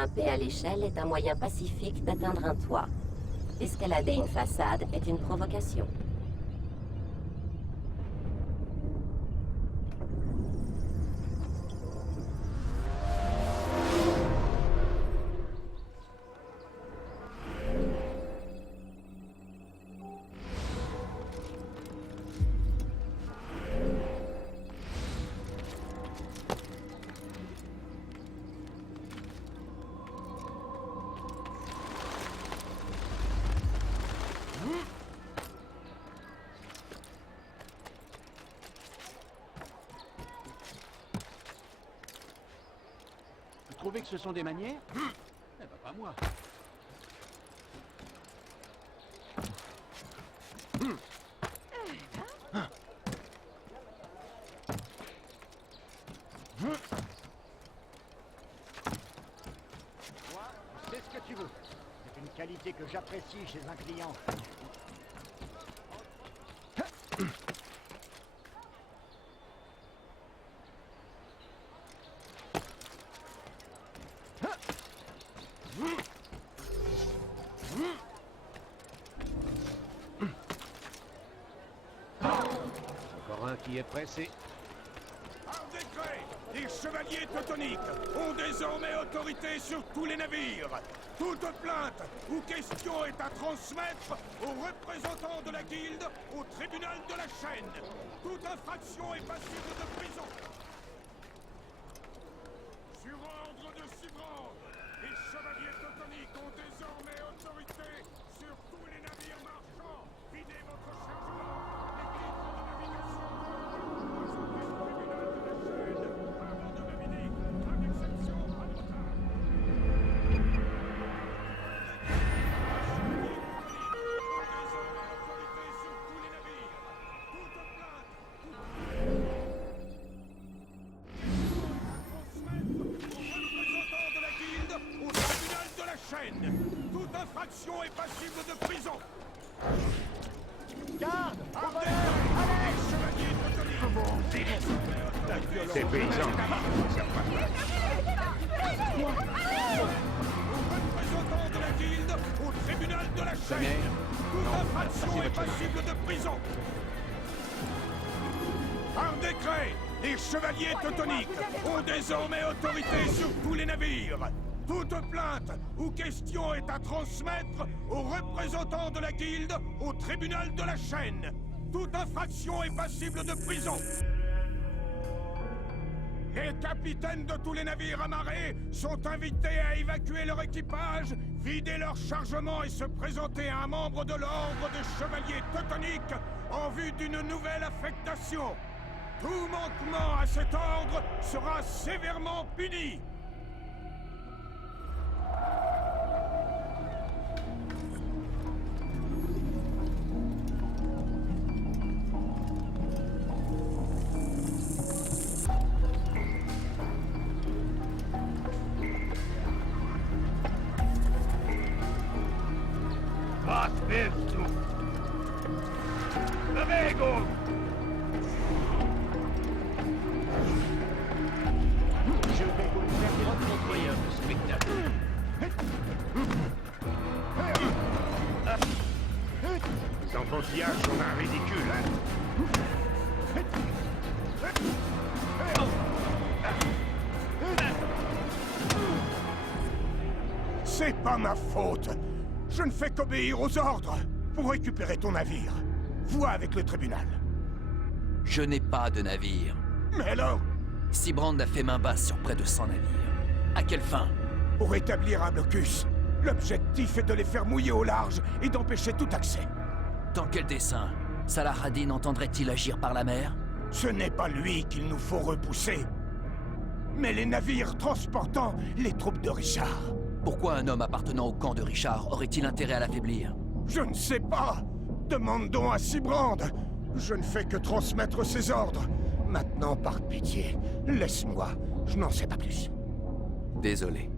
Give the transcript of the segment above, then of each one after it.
Grimper à l'échelle est un moyen pacifique d'atteindre un toit. Escalader une façade est une provocation. Vous trouvez que ce sont des manières? Eh ben, pas moi. Moi, c'est ce que tu veux. C'est une qualité que j'apprécie chez un client. Encore un qui est pressé. Par décret, les chevaliers teutoniques ont désormais autorité sur tous les navires. Toute plainte ou question est à transmettre aux représentants de la guilde au tribunal de la chaîne. Toute infraction est passible de prison. Sur ordre de Sibrand, les chevaliers teutoniques ont désormais autorité sur tous les navires marchands. Videz votre chargement. Les titres de navigation. Toute infraction est passible de prison. Garde! Ces paysans. Représentant de la guilde au tribunal de la chaîne. Toute infraction est passible de prison. Par décret, les chevaliers teutoniques ont désormais autorité sur tous les navires. Toute plainte ou question est à transmettre aux représentants de la guilde au tribunal de la chaîne. Toute infraction est passible de prison. Les capitaines de tous les navires amarrés sont invités à évacuer leur équipage, vider leur chargement et se présenter à un membre de l'ordre des chevaliers teutoniques en vue d'une nouvelle affectation. Tout manquement à cet ordre sera sévèrement puni. Aspetto! Prego! Je vais vous le faire rencontrer un spectacle. Les enfantillages sont un ridicule, hein? C'est pas ma faute. Je ne fais qu'obéir aux ordres. Pour récupérer ton navire, vois avec le tribunal. Je n'ai pas de navire. Mais alors, Sibrand a fait main basse sur près de 100 navires. À quelle fin? pour établir un blocus, l'objectif est de les faire mouiller au large et d'empêcher tout accès. Dans quel dessein? Salah-ad-Din entendrait-il agir par la mer? Ce n'est pas lui qu'il nous faut repousser, mais les navires transportant les troupes de Richard. Pourquoi un homme appartenant au camp de Richard aurait-il intérêt à l'affaiblir? Je ne sais pas. Demande donc à Sibrand. Je ne fais que transmettre ses ordres. Maintenant, par pitié, laisse-moi. Je n'en sais pas plus. Désolé.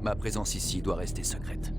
Ma présence ici doit rester secrète.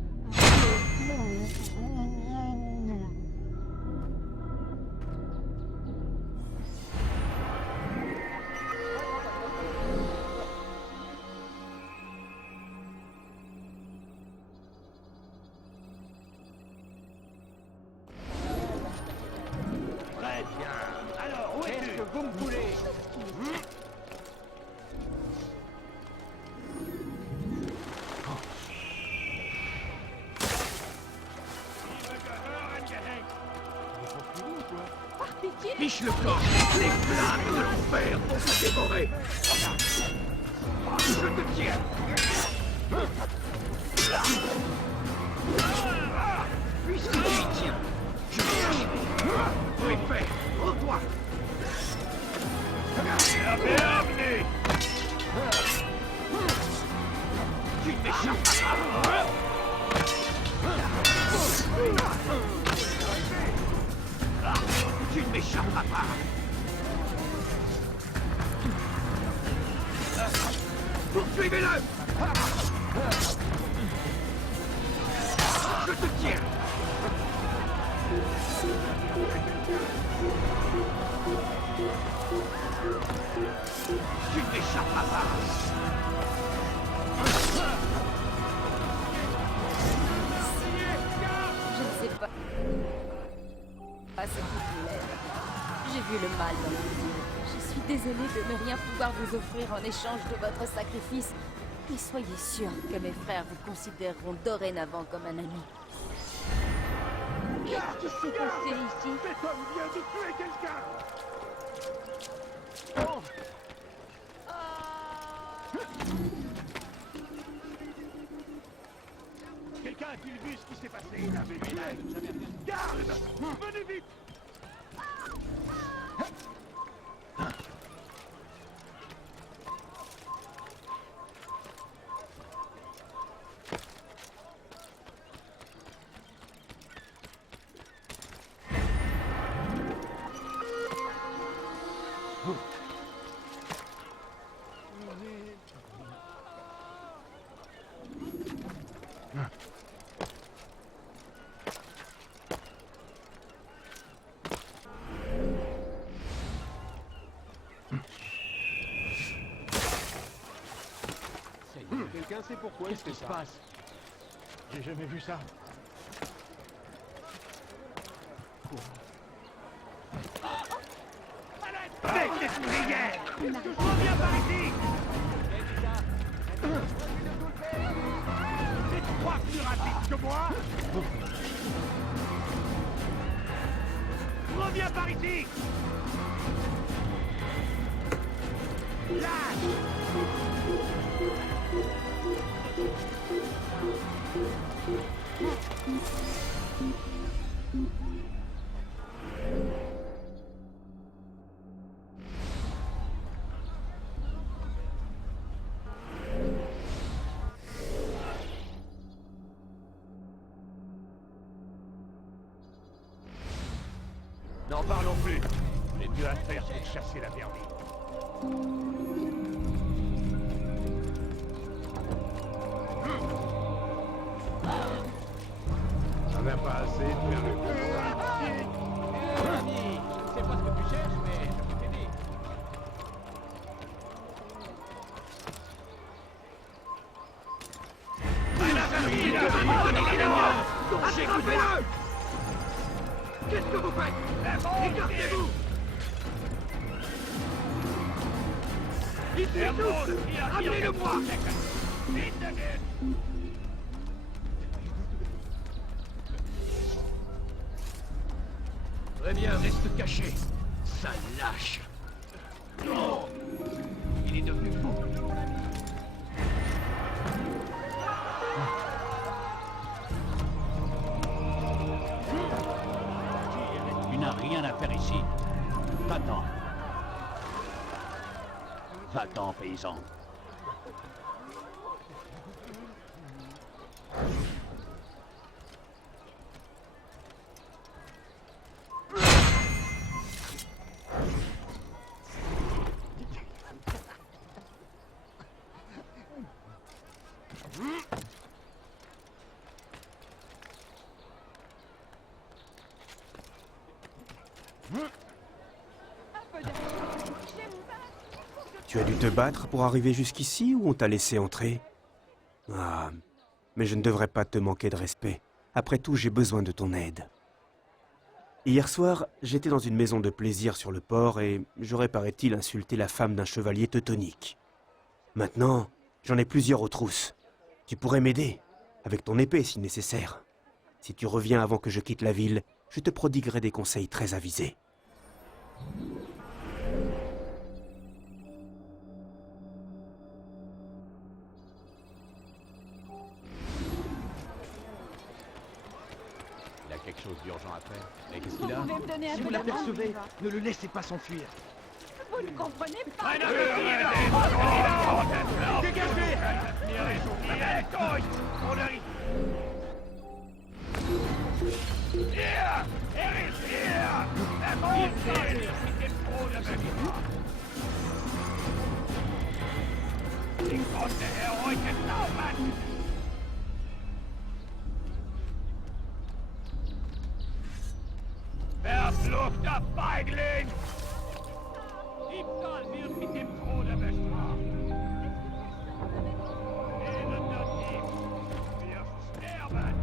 Fiche le camp. Les flammes de l'enfer vont se dévorer. Je te tiens. Puisque tu y tiens, je vais t'achever. Préfet, rends-toi. Bienvenue. Tu ne m'échapperas pas. Tu ne m'échapperas pas. Poursuivez-le. Je te tiens. Tu ne m'échapperas pas. Je ne sais pas. Ah, c'est populaire. J'ai vu le mal dans vos yeux. Je suis désolée de ne rien pouvoir vous offrir en échange de votre sacrifice. Mais soyez sûr que mes frères vous considéreront dorénavant comme un ami. Qu'est-ce qui s'est passé ici? Cet homme vient de tuer quelqu'un. Quelqu'un a-t-il vu ce qui s'est passé? Il avait une aide. Garde! Venez vite! Quelqu'un sait pourquoi Qu'est-ce qui se passe? J'ai jamais vu ça. Avec les ouvrières! Reviens par ici! C'est trois plus rapides que moi! Reviens par ici! Lâche! N'en parlons plus. J'ai mieux à faire pour chasser la vermine. Ça n'a pas assez de faire le Ami, je ne sais pas ce que tu cherches, mais je peux t'aider. Attrapez-le! Qu'est-ce que vous faites? Écartez-vous! Ici tous! Amenez-le-moi! Très bien, reste caché. Sale lâche. Non! Il est devenu fou. Tu n'as rien à faire ici. Va-t'en. Va-t'en, paysan. Tu as dû te battre pour arriver jusqu'ici ou on t'a laissé entrer? Ah, mais je ne devrais pas te manquer de respect. Après tout, j'ai besoin de ton aide. Hier soir, j'étais dans une maison de plaisir sur le port et j'aurais, paraît-il, insulté la femme d'un chevalier teutonique. Maintenant, j'en ai plusieurs aux trousses. Tu pourrais m'aider, avec ton épée si nécessaire. Si tu reviens avant que je quitte la ville, je te prodiguerai des conseils très avisés. Il a quelque chose d'urgent à faire. Mais qu'est-ce qu'il a? Vous pouvez me donner un Si peu vous d'avance, l'apercevez, Viva? ne le laissez pas s'enfuir. Vous ne comprenez pas. Dégagez! Verfluchter Feigling! Diebstahl wird mit dem Tode bestraft. Elender Dieb! Wir sterben!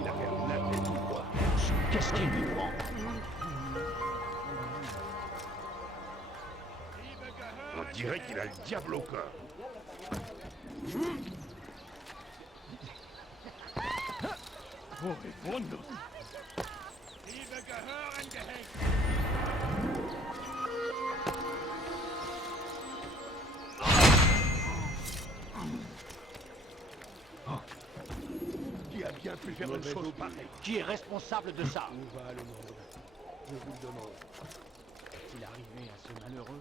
Il a perdu la tête ou quoi? Qu'est-ce qu'il lui prend? On dirait qu'il a le diable au cœur. Liebe gehören gehängt! Qui a bien pu faire une chose pareille? Qui est responsable de ça? Où va le monde? Je vous le demande. Est-il arrivé à ce malheureux?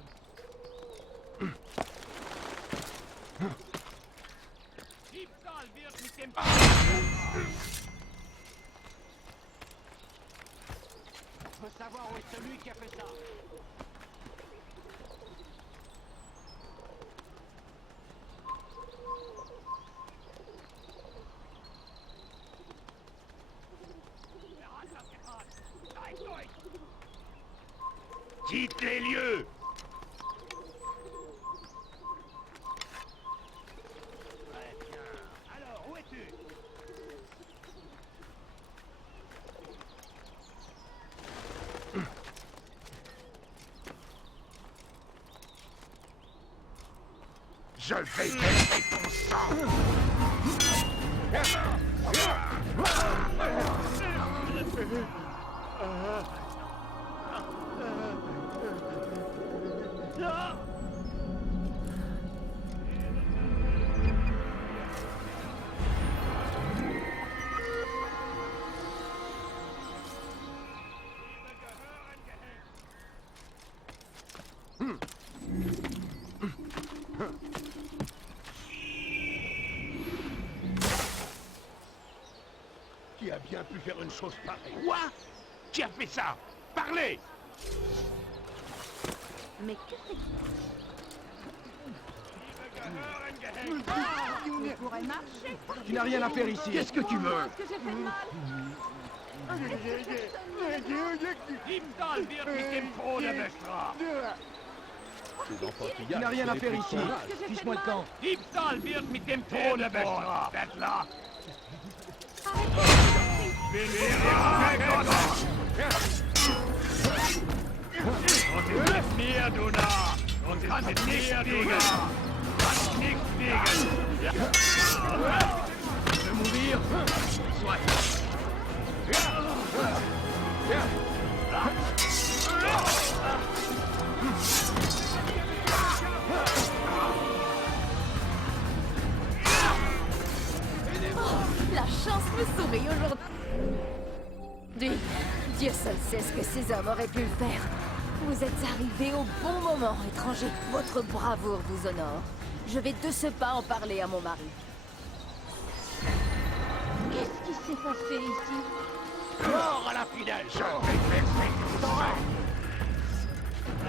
Diebstahl wird mit dem Je veux savoir où est celui qui a fait ça. Quitte les lieux! Très bien. Alors, où es-tu? Je vais baisser ton sang! Qui a bien pu faire une chose pareille? Quoi? Qui a fait ça? Parlez! Mais que fait-il? Il pourrait marcher. Tu n'as rien à faire ici. Qu'est-ce que tu veux? Est-ce que j'ai fait de mal? Diebstahl wird mit dem Tode bestraft! Tu n'as rien à faire ici. Fiche-moi le camp. Diebstahl wird mit dem Tode bestraft! Werd là! Und mir, du Narr! Und kann mit mir, du Narr! Kannst nichts wegen! Je vais mourir. Soit. La chance me sourit aujourd'hui. Dieu seul sait ce que ces hommes auraient pu le faire. Vous êtes arrivés au bon moment, étranger. Votre bravoure vous honore. Je vais de ce pas en parler à mon mari. Qu'est-ce qui s'est passé ici? Mort à la fidèle! Je vais baisser ton sang!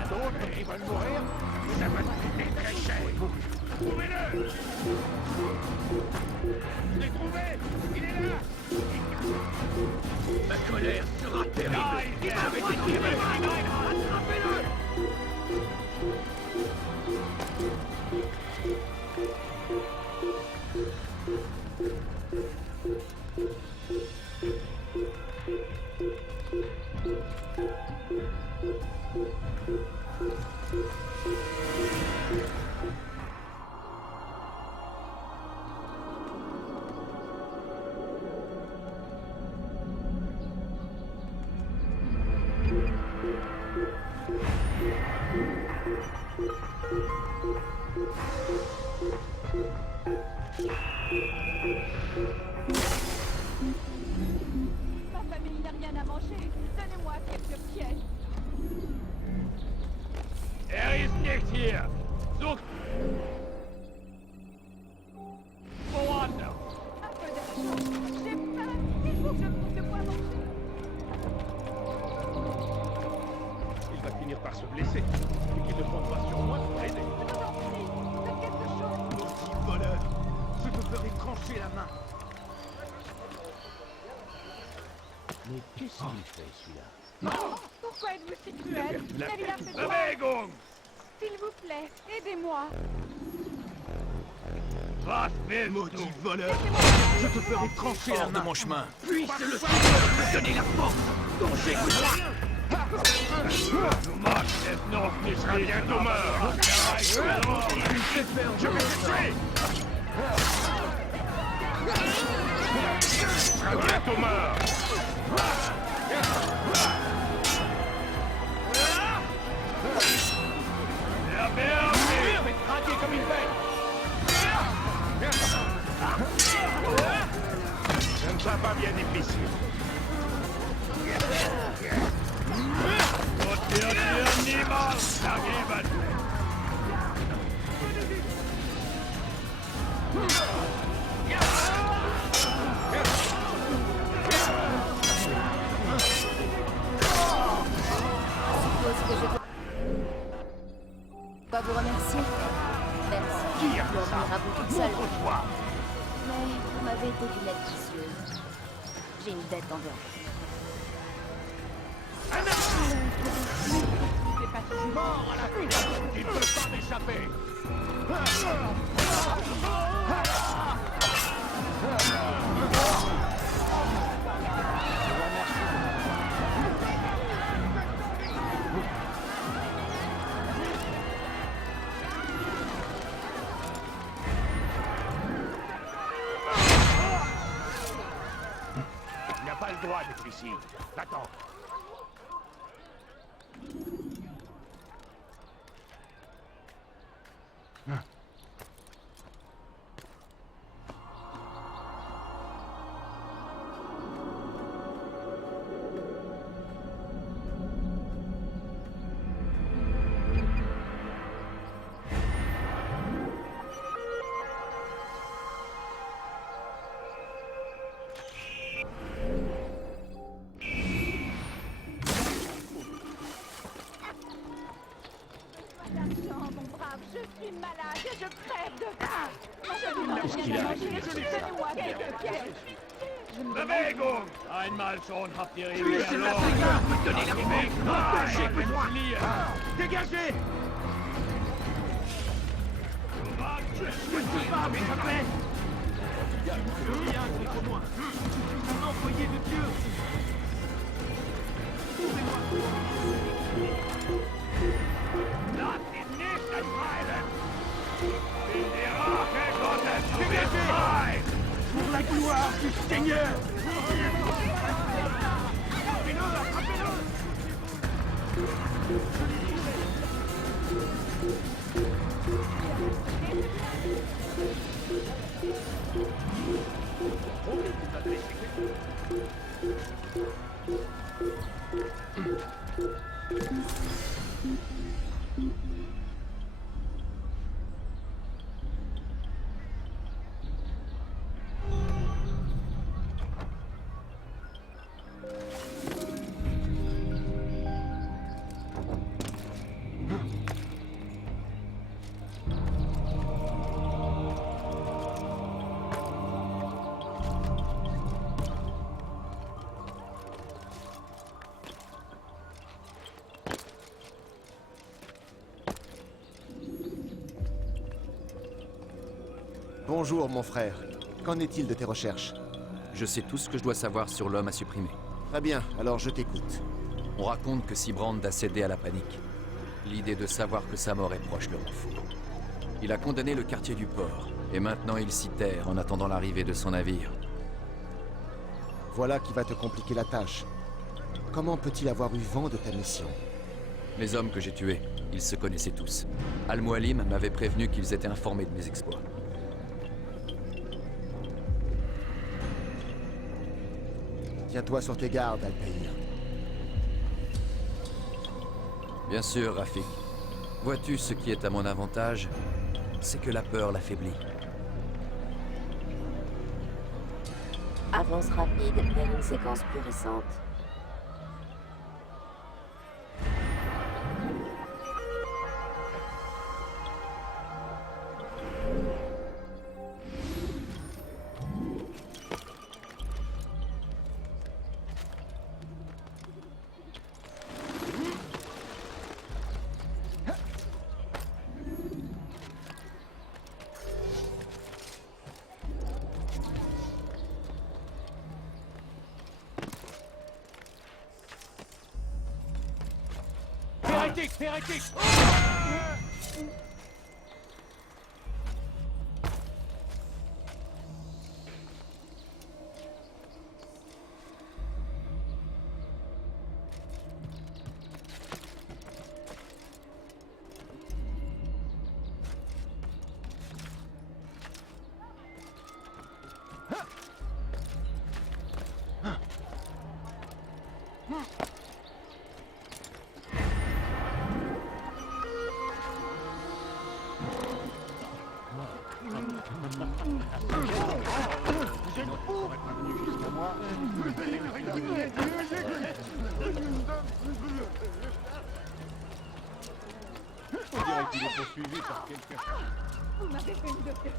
D'autres qui veulent mourir? Ça va te coûter très cher! Trouvez-le! Je l'ai trouvé! Il est là! Ma colère sera terrible. Ah, il vient! Attrapez-le! va se blesser et qu'il ne compte pas sur moi pour l'aider. Maudit voleur, je te ferai trancher la main. Mais qu'est-ce qu'il fait, celui-là? Pourquoi êtes-vous si cruel? La Elle lui a fait tête. quoi? Bewegung! S'il vous plaît, aidez-moi. Was willst du? Maudit voleur, je te ferai trancher la Hors de main. mon chemin. Puisse le Seigneur me donner la force dont j'ai besoin. Du machst es noch nicht bientôt mort. Je vais te tuer. Tu seras bientôt mort. La merde, mais traqué comme une bête. Ce ne sera pas bien difficile. Und wird dir niemals vergeben. Suppose que je dois vous remercier. Même si je dois venir à vous toute seule. Montre-toi. Mais vous m'avez été d'une aide précieuse. J'ai une dette envers vous. Mort à la finale. Il ne peut pas m'échapper. Il n'a pas le droit d'être ici. Attends. Non, mon brave, je suis malade et je crève de faim. Je ne peux rien manger. Donnez-moi quelques pièces. Bewegung! Einmal schon habt ihr ihn verloren. Me donner la paix. J'ai besoin. Dégagez! Je ne peux pas m'échapper. Rien contre moi. Un envoyé de Dieu. Lass ihn nicht entfallen! In die Rache Gottes, du wirst frei! Pour la gloire du Seigneur! Attrapez-le, attrapez-le! Bonjour, mon frère. Qu'en est-il de tes recherches? Je sais tout ce que je dois savoir sur l'homme à supprimer. Très bien, alors je t'écoute. On raconte que Sibrand a cédé à la panique. L'idée de savoir que sa mort est proche le rend fou. Il a condamné le quartier du port, et maintenant il s'y terre en attendant l'arrivée de son navire. Voilà qui va te compliquer la tâche. Comment peut-il avoir eu vent de ta mission? Les hommes que j'ai tués, ils se connaissaient tous. Al-Mualim m'avait prévenu qu'ils étaient informés de mes exploits. Tiens-toi sur tes gardes, Altaïr. Bien sûr, Rafik. Vois-tu, ce qui est à mon avantage, c'est que la peur l'affaiblit. Avance rapide vers une séquence plus récente. Hérétique, hérétique! On dirait qu'il est poursuivi par quelqu'un. Vous m'avez fait une de ces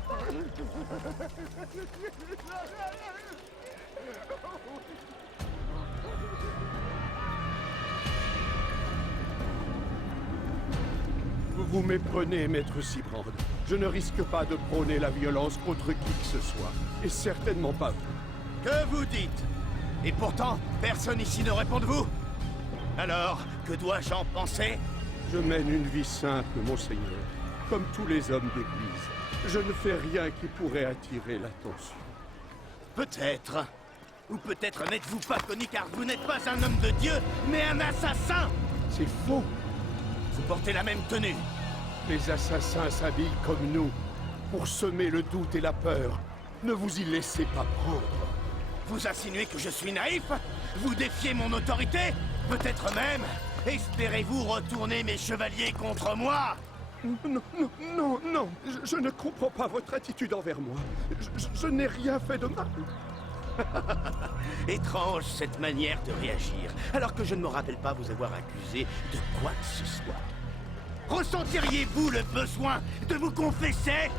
Vous vous méprenez, maître Sibrand. Je ne risque pas de prôner la violence contre qui que ce soit. Et certainement pas vous. Que vous dites? Et pourtant, personne ici ne répond de vous. Alors, que dois-je en penser? Je mène une vie simple, monseigneur. Comme tous les hommes d'église. Je ne fais rien qui pourrait attirer l'attention. Peut-être. Ou peut-être n'êtes-vous pas connu car vous n'êtes pas un homme de Dieu, mais un assassin. C'est faux. Vous portez la même tenue. Les assassins s'habillent comme nous, pour semer le doute et la peur. Ne vous y laissez pas prendre. Vous insinuez que je suis naïf? Vous défiez mon autorité? Peut-être même espérez-vous retourner mes chevaliers contre moi? Non, non, non, non. Je ne comprends pas votre attitude envers moi. Je n'ai rien fait de mal. Étrange cette manière de réagir, alors que je ne me rappelle pas vous avoir accusé de quoi que ce soit. Ressentiriez-vous le besoin de vous confesser?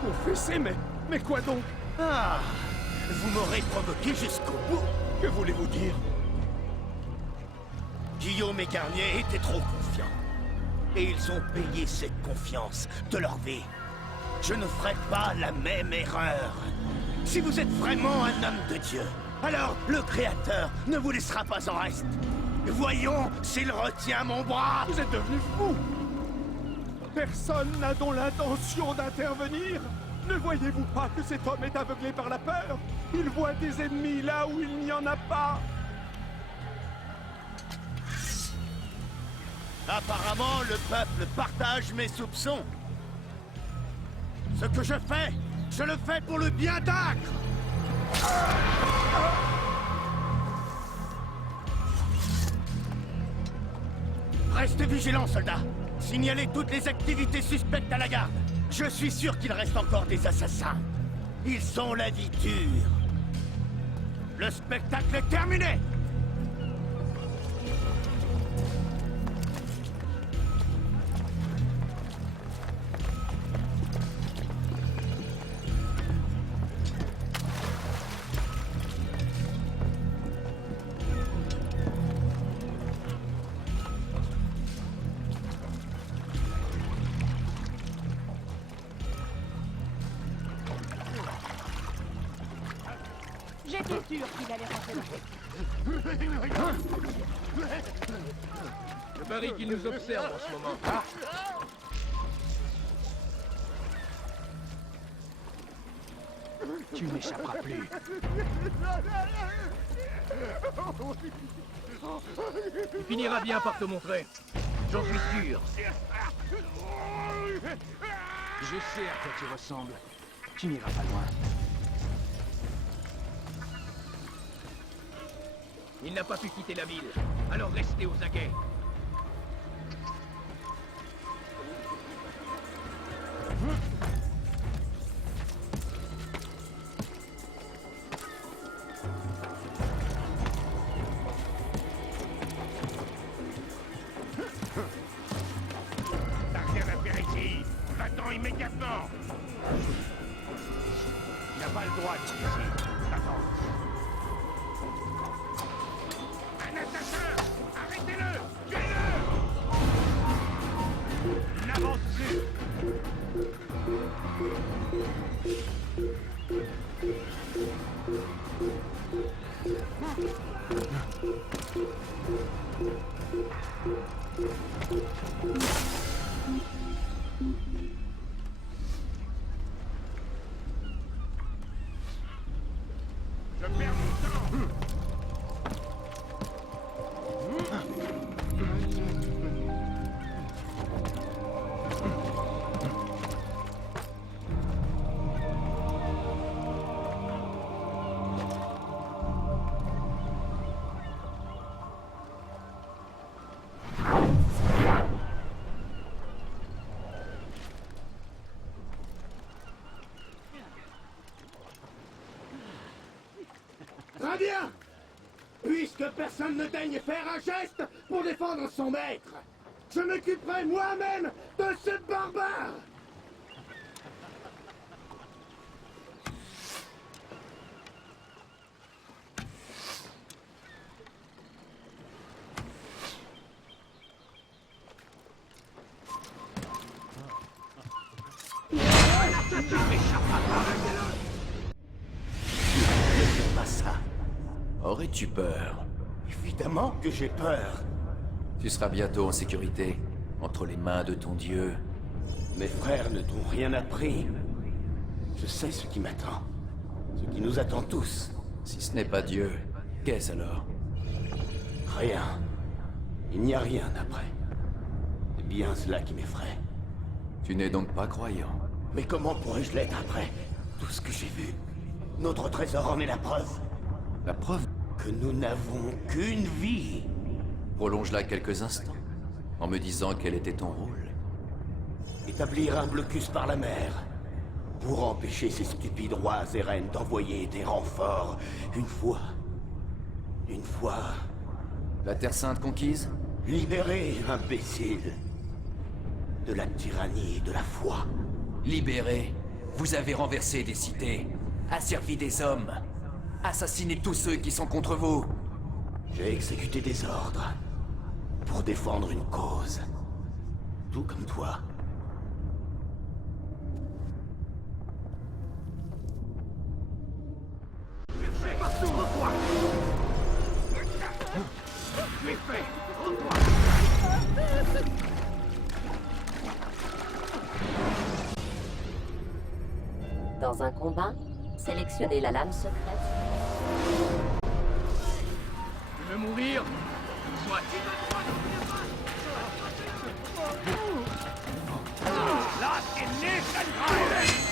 Confessez, mais quoi donc? Ah, vous m'aurez provoqué jusqu'au bout. Que voulez-vous dire? Guillaume et Garnier étaient trop confiants. Et ils ont payé cette confiance de leur vie. Je ne ferai pas la même erreur. Si vous êtes vraiment un homme de Dieu, alors le Créateur ne vous laissera pas en reste. Voyons s'il retient mon bras. Vous êtes devenu fou. Personne n'a donc l'intention d'intervenir. Ne voyez-vous pas que cet homme est aveuglé par la peur? Il voit des ennemis là où il n'y en a pas. Apparemment, le peuple partage mes soupçons. Ce que je le fais pour le bien d'Acre. Restez vigilants, soldats. Signalez toutes les activités suspectes à la garde. Je suis sûr qu'il reste encore des assassins. Ils sont la vie dure. Le spectacle est terminé. J'étais sûr qu'il allait rentrer. Je parie qu'il nous observe en ce moment. Ah. Tu n'échapperas plus. Il finira bien par te montrer. J'en suis sûr. Je sais à quoi tu ressembles. Tu n'iras pas loin. Il n'a pas pu quitter la ville, alors restez aux aguets. T'as rien à faire ici. Va-t'en immédiatement. Il n'a pas le droit d'être ici. Va-t'en. Un assassin! Arrêtez-le! Tuez-le! N'avance plus! Je perds mon temps. Très bien! Puisque personne ne daigne faire un geste pour défendre son maître, je m'occuperai moi-même de ce barbare! Pas ça. Aurais-tu peur? Évidemment que j'ai peur. Tu seras bientôt en sécurité, entre les mains de ton dieu. Mes frères ne t'ont rien appris. Je sais ce qui m'attend. Ce qui nous attend tous. Si ce n'est pas Dieu, qu'est-ce alors? Rien. Il n'y a rien après. C'est bien cela qui m'effraie. Tu n'es donc pas croyant? Mais comment pourrais-je l'être après tout ce que j'ai vu? Notre trésor en est la preuve. La preuve? Que nous n'avons qu'une vie. Prolonge-la quelques instants, en me disant quel était ton rôle. Établir un blocus par la mer. Pour empêcher ces stupides rois et reines d'envoyer des renforts. Une fois. La Terre Sainte conquise? Libérer, imbécile. De la tyrannie et de la foi. Libéré, vous avez renversé des cités, asservi des hommes, assassiné tous ceux qui sont contre vous. J'ai exécuté des ordres. Pour défendre une cause. Tout comme toi. Dans un combat, sélectionnez la lame secrète. Tu veux mourir? Soit. Lass ihn nicht entreiben!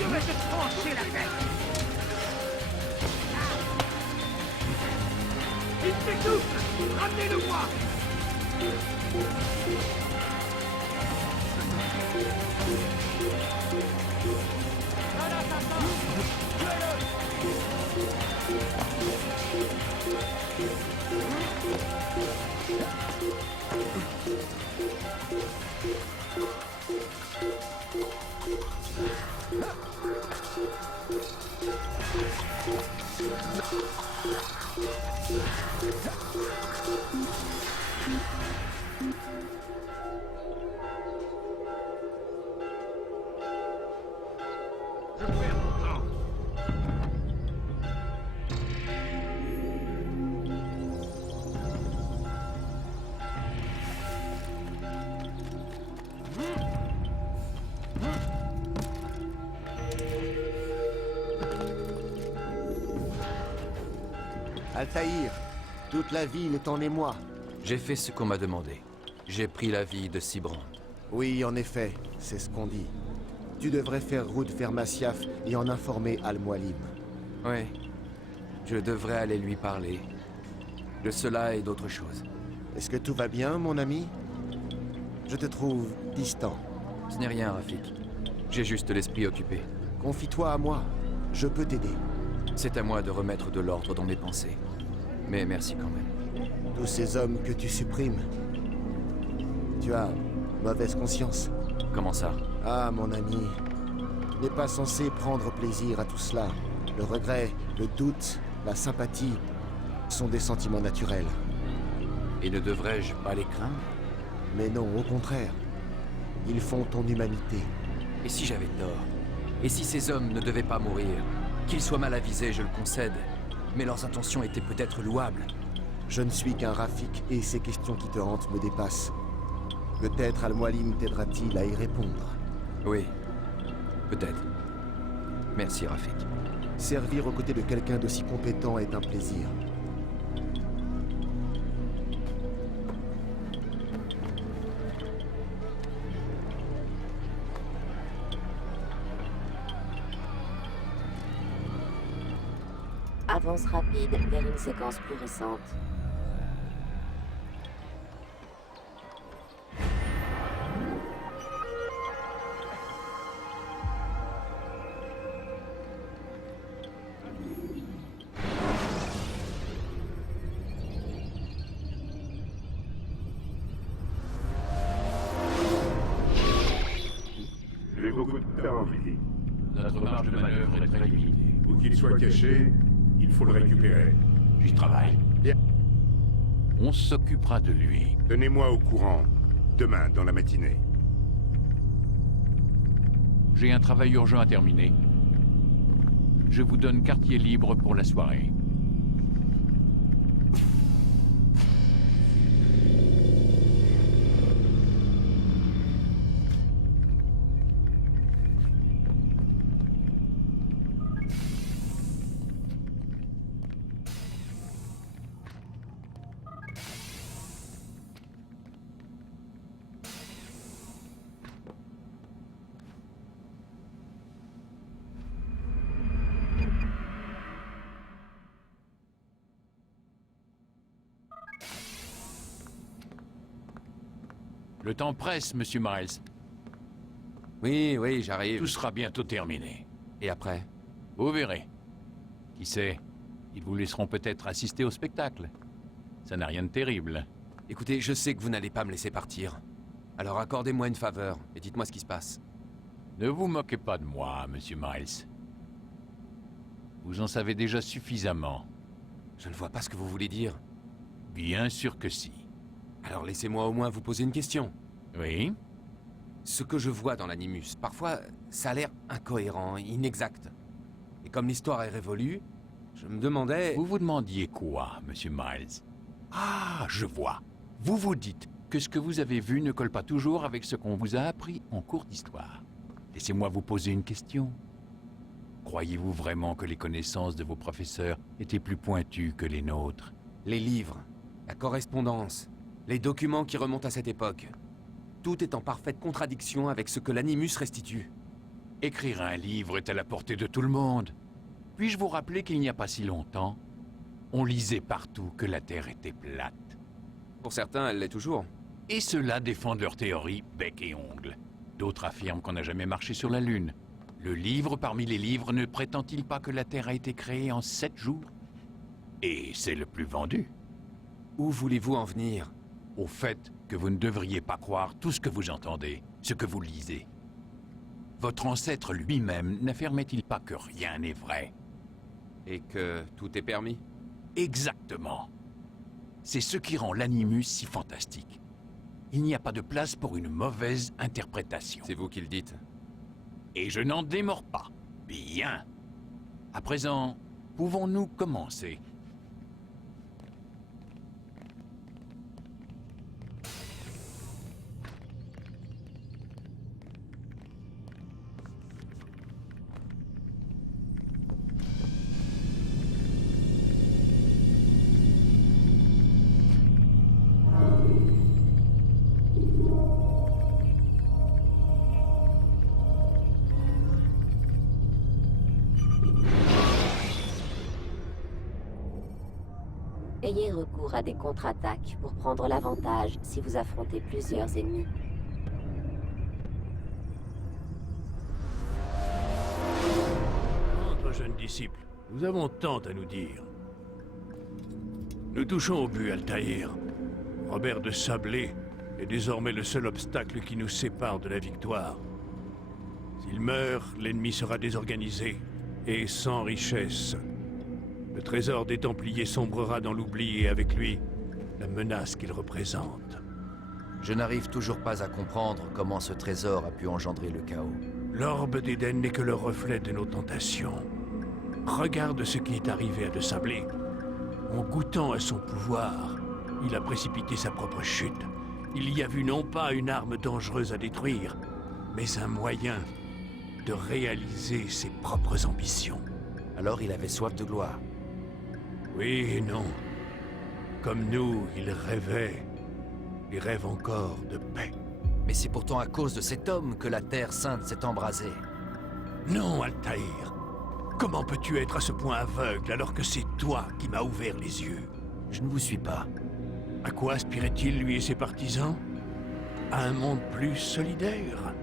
Je vais te trancher la tête! Il t'étouffe! Ramenez-le-moi! Altaïr, toute la ville est en émoi. J'ai fait ce qu'on m'a demandé. J'ai pris la vie de Sibrand. Oui, en effet, c'est ce qu'on dit. Tu devrais faire route vers Masyaf et en informer Al-Mualim. Oui. Je devrais aller lui parler. De cela et d'autres choses. Est-ce que tout va bien, mon ami? Je te trouve distant. Ce n'est rien, Rafik. J'ai juste l'esprit occupé. Confie-toi à moi. Je peux t'aider. C'est à moi de remettre de l'ordre dans mes pensées. Mais merci quand même. Tous ces hommes que tu supprimes. Tu as mauvaise conscience. Comment ça? Ah, mon ami. Tu n'es pas censé prendre plaisir à tout cela. Le regret, le doute, la sympathie sont des sentiments naturels. Et ne devrais-je pas les craindre? Mais non, au contraire. Ils font ton humanité. Et si j'avais tort? Et si ces hommes ne devaient pas mourir? Qu'ils soient mal avisés, je le concède. Mais leurs intentions étaient peut-être louables. Je ne suis qu'un Rafik et ces questions qui te hantent me dépassent. Peut-être Al-Mualim t'aidera-t-il à y répondre. Oui, peut-être. Merci, Rafik. Servir aux côtés de quelqu'un d'aussi compétent est un plaisir. Avance rapide vers une séquence plus récente. J'ai beaucoup de temps, Freddy. Notre marge de manœuvre est très limitée. Où qu'il soit caché, il faut le récupérer. J'y travaille. Bien. On s'occupera de lui. Tenez-moi au courant, demain, dans la matinée. J'ai un travail urgent à terminer. Je vous donne quartier libre pour la soirée. Le temps presse, Monsieur Miles. Oui, j'arrive. Tout sera bientôt terminé. Et après? Vous verrez. Qui sait, ils vous laisseront peut-être assister au spectacle. Ça n'a rien de terrible. Écoutez, je sais que vous n'allez pas me laisser partir. Alors accordez-moi une faveur et dites-moi ce qui se passe. Ne vous moquez pas de moi, Monsieur Miles. Vous en savez déjà suffisamment. Je ne vois pas ce que vous voulez dire. Bien sûr que si. Alors laissez-moi au moins vous poser une question. Oui? Ce que je vois dans l'animus, parfois, ça a l'air incohérent, inexact. Et comme l'histoire est révolue, je me demandais... Vous vous demandiez quoi, Monsieur Miles? Ah, je vois. Vous vous dites que ce que vous avez vu ne colle pas toujours avec ce qu'on vous a appris en cours d'histoire. Laissez-moi vous poser une question. Croyez-vous vraiment que les connaissances de vos professeurs étaient plus pointues que les nôtres? Les livres, la correspondance, les documents qui remontent à cette époque. Tout est en parfaite contradiction avec ce que l'animus restitue. Écrire un livre est à la portée de tout le monde. Puis-je vous rappeler qu'il n'y a pas si longtemps, on lisait partout que la Terre était plate. Pour certains, elle l'est toujours. Et ceux-là défendent leur théorie bec et ongle. D'autres affirment qu'on n'a jamais marché sur la Lune. Le livre parmi les livres ne prétend-il pas que la Terre a été créée en 7 jours? Et c'est le plus vendu. Où voulez-vous en venir? Au fait que vous ne devriez pas croire tout ce que vous entendez, ce que vous lisez. Votre ancêtre lui-même n'affirmait-il pas que rien n'est vrai? Et que tout est permis? Exactement. C'est ce qui rend l'animus si fantastique. Il n'y a pas de place pour une mauvaise interprétation. C'est vous qui le dites. Et je n'en démords pas. Bien. À présent, pouvons-nous commencer? Ayez recours à des contre-attaques pour prendre l'avantage si vous affrontez plusieurs ennemis. Entre jeunes disciples, nous avons tant à nous dire. Nous touchons au but, Altaïr. Robert de Sablé est désormais le seul obstacle qui nous sépare de la victoire. S'il meurt, l'ennemi sera désorganisé et sans richesse. Le trésor des Templiers sombrera dans l'oubli et avec lui, la menace qu'il représente. Je n'arrive toujours pas à comprendre comment ce trésor a pu engendrer le chaos. L'orbe d'Éden n'est que le reflet de nos tentations. Regarde ce qui est arrivé à De Sablé. En goûtant à son pouvoir, il a précipité sa propre chute. Il y a vu non pas une arme dangereuse à détruire, mais un moyen de réaliser ses propres ambitions. Alors il avait soif de gloire. Oui et non. Comme nous, il rêvait, et rêve encore de paix. Mais c'est pourtant à cause de cet homme que la Terre Sainte s'est embrasée. Non, Altaïr. Comment peux-tu être à ce point aveugle alors que c'est toi qui m'as ouvert les yeux? Je ne vous suis pas. À quoi aspirait-il, lui et ses partisans? À un monde plus solidaire?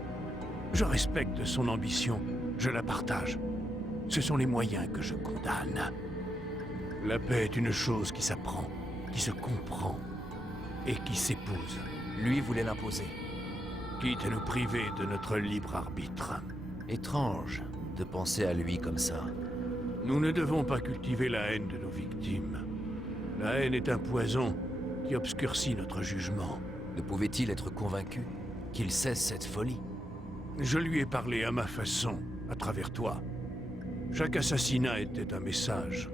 Je respecte son ambition, je la partage. Ce sont les moyens que je condamne. La paix est une chose qui s'apprend, qui se comprend et qui s'épouse. Lui voulait l'imposer. Quitte à nous priver de notre libre arbitre. Étrange de penser à lui comme ça. Nous ne devons pas cultiver la haine de nos victimes. La haine est un poison qui obscurcit notre jugement. Ne pouvait-il être convaincu qu'il cesse cette folie? Je lui ai parlé à ma façon, à travers toi. Chaque assassinat était un message.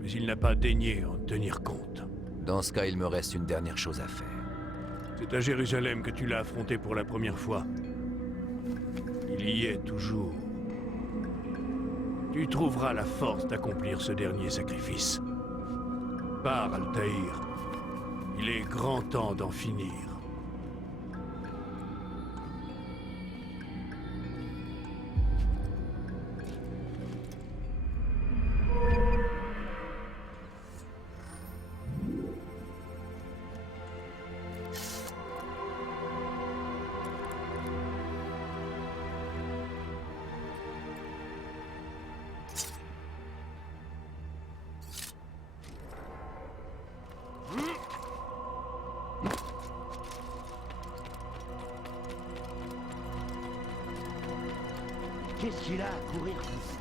Mais il n'a pas daigné en tenir compte. Dans ce cas, il me reste une dernière chose à faire. C'est à Jérusalem que tu l'as affronté pour la première fois. Il y est toujours. Tu trouveras la force d'accomplir ce dernier sacrifice. Pars, Altaïr. Il est grand temps d'en finir. Qu'est-ce qu'il a à courir comme ça?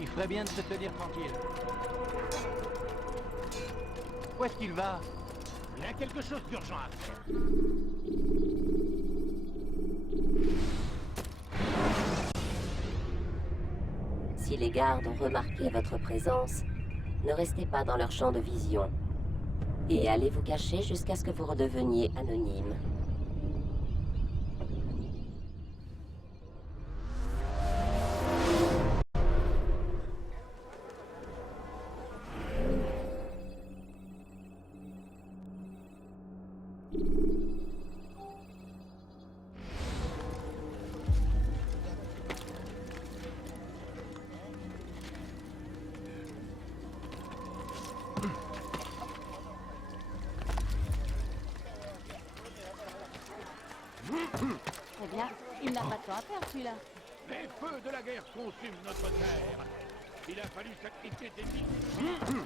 Il ferait bien de se tenir tranquille. Où est-ce qu'il va? Il a quelque chose d'urgent à faire. Si les gardes ont remarqué votre présence, ne restez pas dans leur champ de vision. Et allez vous cacher jusqu'à ce que vous redeveniez anonyme. Très bien. Il n'a pas de temps à faire, celui-là. Les feux de la guerre consument notre terre. Il a fallu sacrifier des milliers.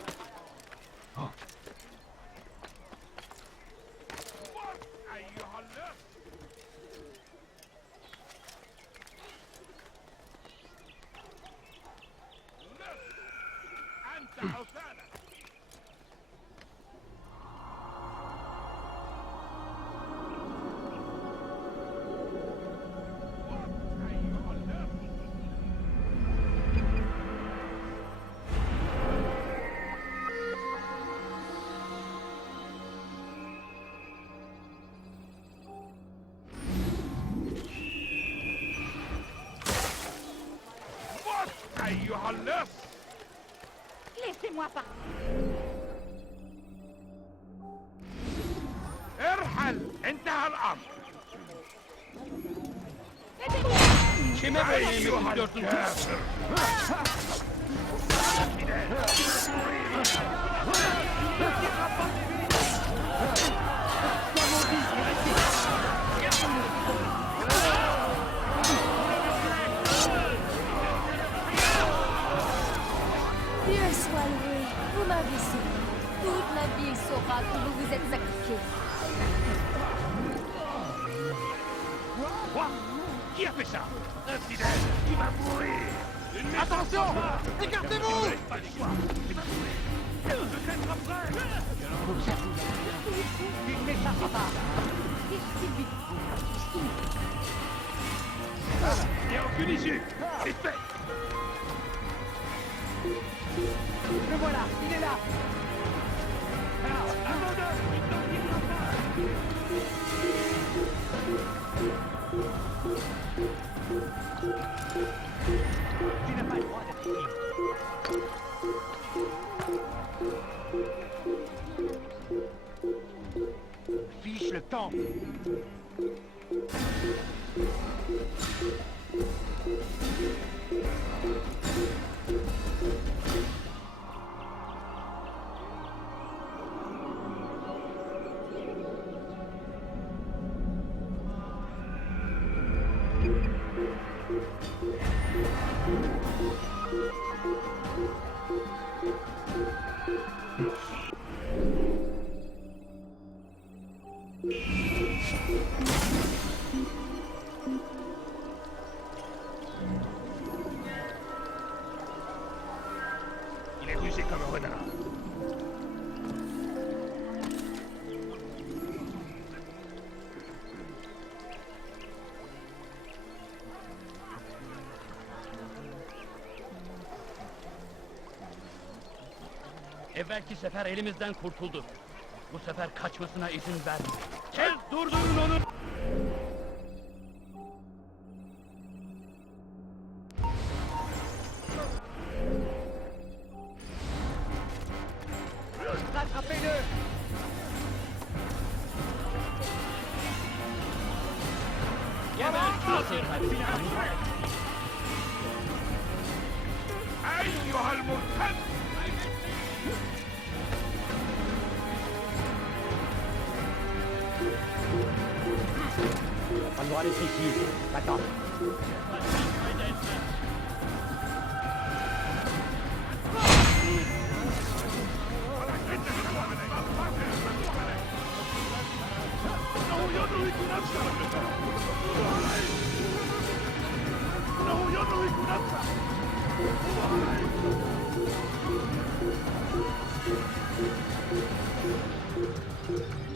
Laissez-moi partir. ارحل انتهى الامر. J'ai même أيها الكافر. Dieu soit loué, vous m'avez sauvé. Toute ma ville saura que vous vous êtes sacrifié. Quoi? Qui a fait ça? Un fidèle qui va mourir. Attention! Écartez-vous! Il n'échappera pas! Il n'y a aucune issue. C'est fait. Le voilà, il est là! Tu n'as pas le droit d'être ici. Fiche le camp. Il est rusé comme un renard. Evvelki sefer elimizden kurtuldu. Bu sefer kaçmasına izin verme. Kes, durdurun onu! Rattrapez-le! أيها المرتد! Pas le droit d'être ici. Attends.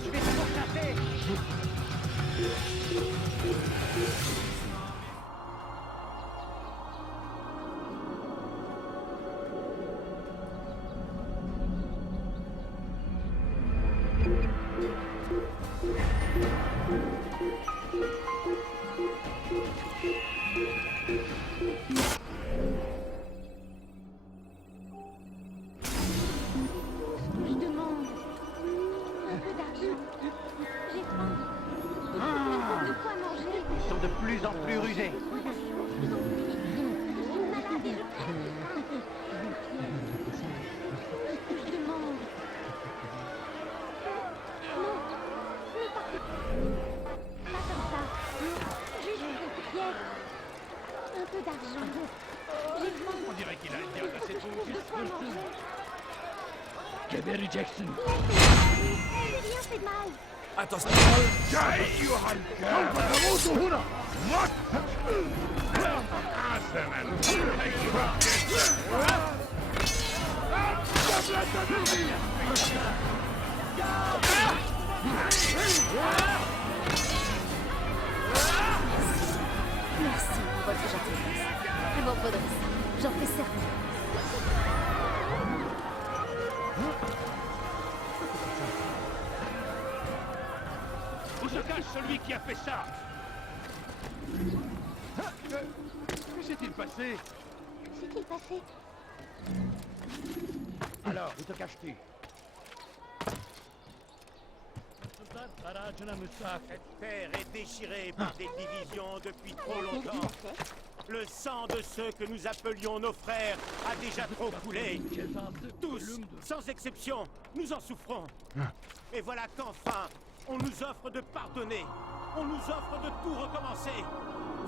Je vais te pourchasser. Je demande un peu d'argent. J'ai faim. De quoi manger. Ils sont de plus en plus rusés. Je demande. Non, ne partez pas comme ça. Juste une pièce. Un peu d'argent. J'ai faim. On dirait qu'il a le nerf de ses touches. De quoi manger. Gebereceksin. J'ai rien fait de mal. Attention! Merci pour votre gentillesse. Je m'en redresse. J'en fais serment. Où se cache celui qui a fait ça? Que s'est-il passé? Qu'est-il passé? Alors, où te caches-tu? Cette terre est déchirée par des divisions depuis trop longtemps. Le sang de ceux que nous appelions nos frères a déjà trop coulé. Tous, sans exception, nous en souffrons. Et voilà qu'enfin, on nous offre de pardonner. On nous offre de tout recommencer.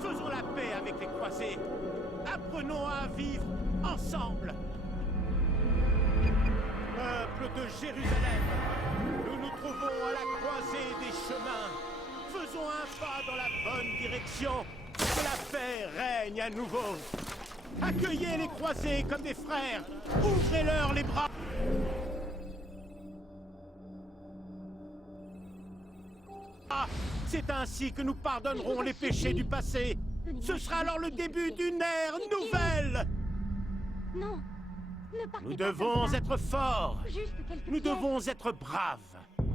Faisons la paix avec les croisés. Apprenons à vivre ensemble. Peuple de Jérusalem, nous nous trouvons à la croisée des chemins. Faisons un pas dans la bonne direction. Que la paix règne à nouveau. Accueillez les croisés comme des frères. Ouvrez-leur les bras. C'est ainsi que nous pardonnerons les péchés du passé. Ce sera alors le début d'une ère nouvelle. Non, ne partez Nous pas devons comme ça. être forts. Juste quelques Nous pièces. devons être braves.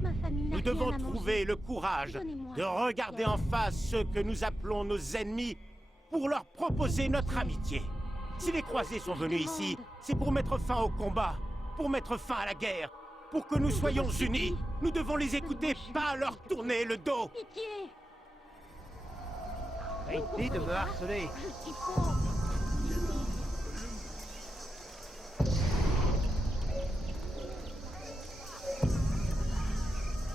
Ma famille n'a Nous rien devons à manger. trouver le courage Donnez-moi de regarder en face ceux que nous appelons nos ennemis pour leur proposer notre amitié. Si les croisés sont venus ici, c'est pour mettre fin au combat, pour mettre fin à la guerre, pour que nous soyons unis. Nous devons les écouter, pas leur tourner le dos. Pitié. Arrêtez de me harceler. Je suis pauvre.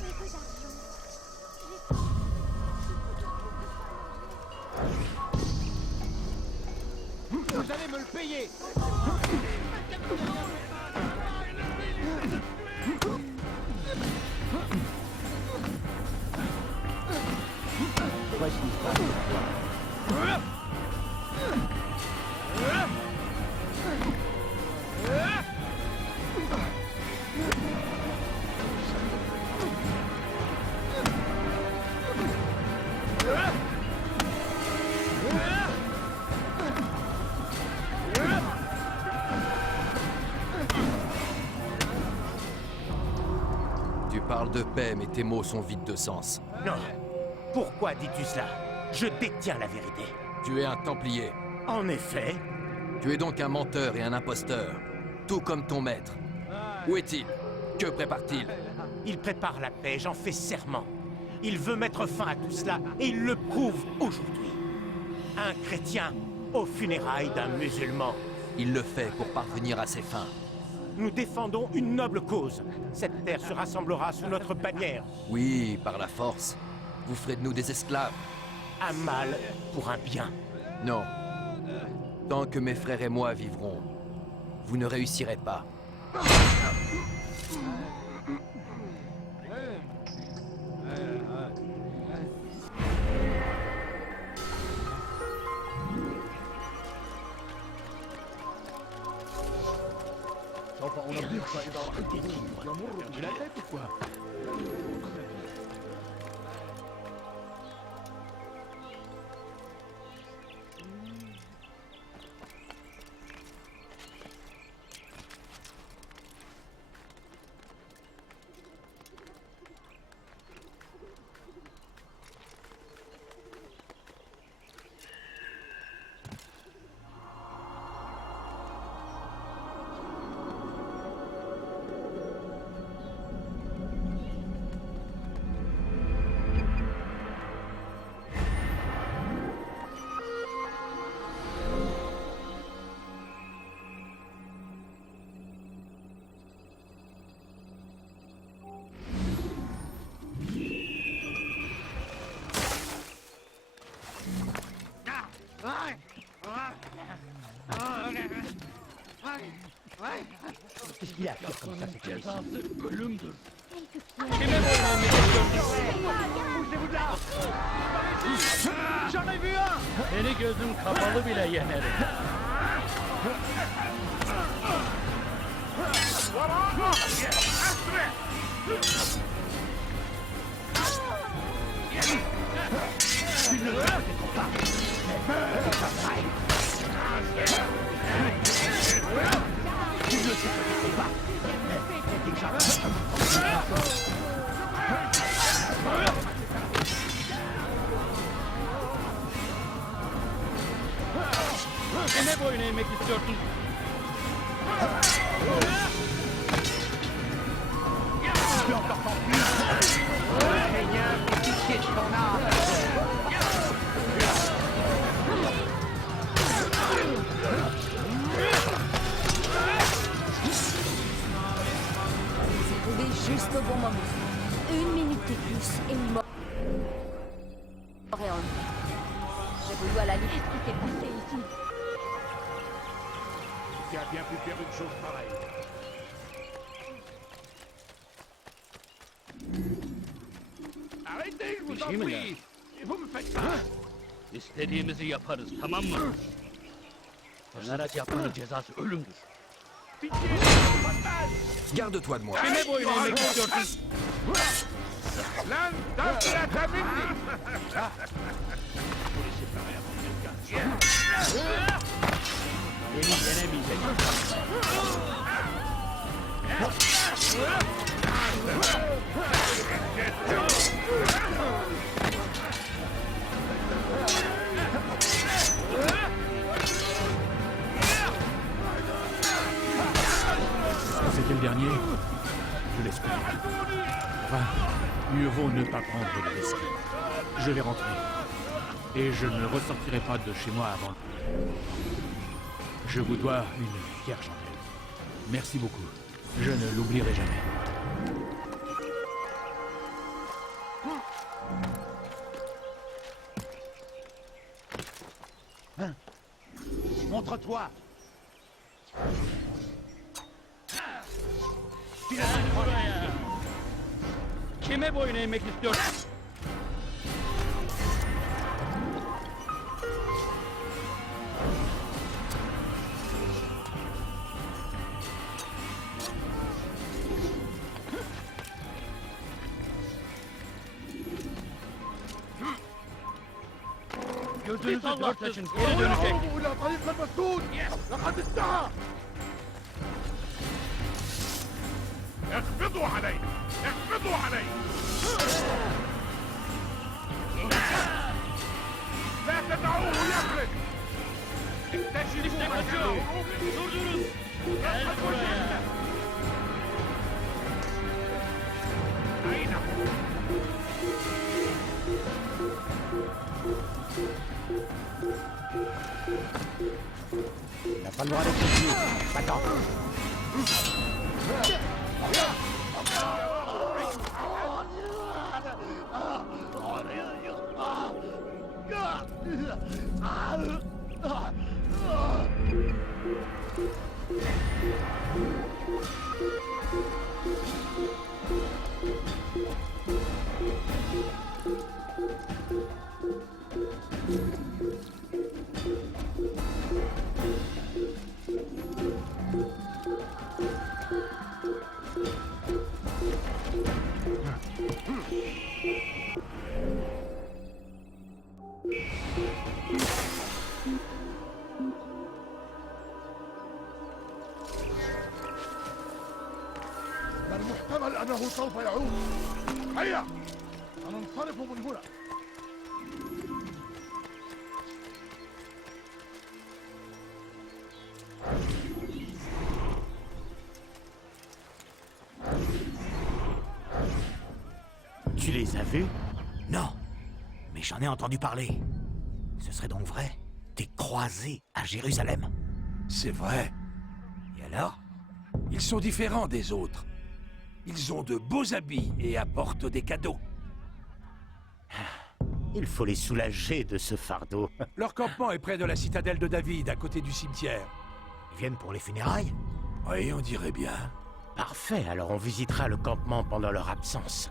Un peu d'argent. Vous allez me le payer. Tu parles de paix, mais tes mots sont vides de sens. Non. Pourquoi dis-tu cela? Je détiens la vérité. Tu es un Templier. En effet, Tu es donc un menteur et un imposteur. Tout comme ton maître. Où est-il? Que prépare-t-il? il prépare la paix, j'en fais serment. Il veut mettre fin à tout cela, et il le prouve aujourd'hui. Un chrétien aux funérailles d'un musulman. Il le fait pour parvenir à ses fins. Nous défendons une noble cause. Cette terre se rassemblera sous notre bannière. Oui, par la force. Vous ferez de nous des esclaves. Un mal pour un bien. Non. Tant que mes frères et moi vivrons, vous ne réussirez pas. Qu'est-ce qu'il a fait comme ça, c'est ölümdür. Bougez-vous de là! J'en ai vu un! Seni gözüm kapalı bile yenerim. Ne boyun eğmek istiyorsun? pour moi, monsieur. 1 minute de plus et il m'aurait enlevé. Je vous dois la liste qui s'est passée ici. Qui a bien pu faire une chose pareille? Arrêtez, je vous en prie! Vous me faites ça! İstediğimizi yaparız, tamam mı? Fener'e yapmanın cezası ölümdür. Garde-toi de moi. Kime boyun eğmek istiyorsun? Lan, dans la famille! Beni yenemeyeceksin. C'était le dernier. Je l'espère. Enfin, mieux vaut ne pas prendre de risques. Je vais rentrer. Et je ne ressortirai pas de chez moi avant. Je vous dois une fière chandelle. Merci beaucoup. Je ne l'oublierai jamais. Montre-toi! Buraya. Kime boyun eğmek istiyorsun? Gözünüzü dört açın, geri dönecek. إلى طريق المسدود! لقد انتهى! اقبضوا عليه! اقبضوا عليه! لا تدعوه يخرج! اكتشفوا İşte kaçıyor. مكانه! Durdurun. Gel buraya. أين هو؟ Il va falloir aller chercher. Attends. المحتمل أنه سوف يعود. هيا! سننصرف من هنا. Tu les as vus? Non, mais j'en ai entendu parler. Ce serait donc vrai? Des croisés à Jérusalem? C'est vrai. Et alors? Ils sont différents des autres. Ils ont de beaux habits et apportent des cadeaux. Il faut les soulager de ce fardeau. Leur campement est près de la citadelle de David, à côté du cimetière. Ils viennent pour les funérailles? Oui, on dirait bien. Parfait, alors on visitera le campement pendant leur absence.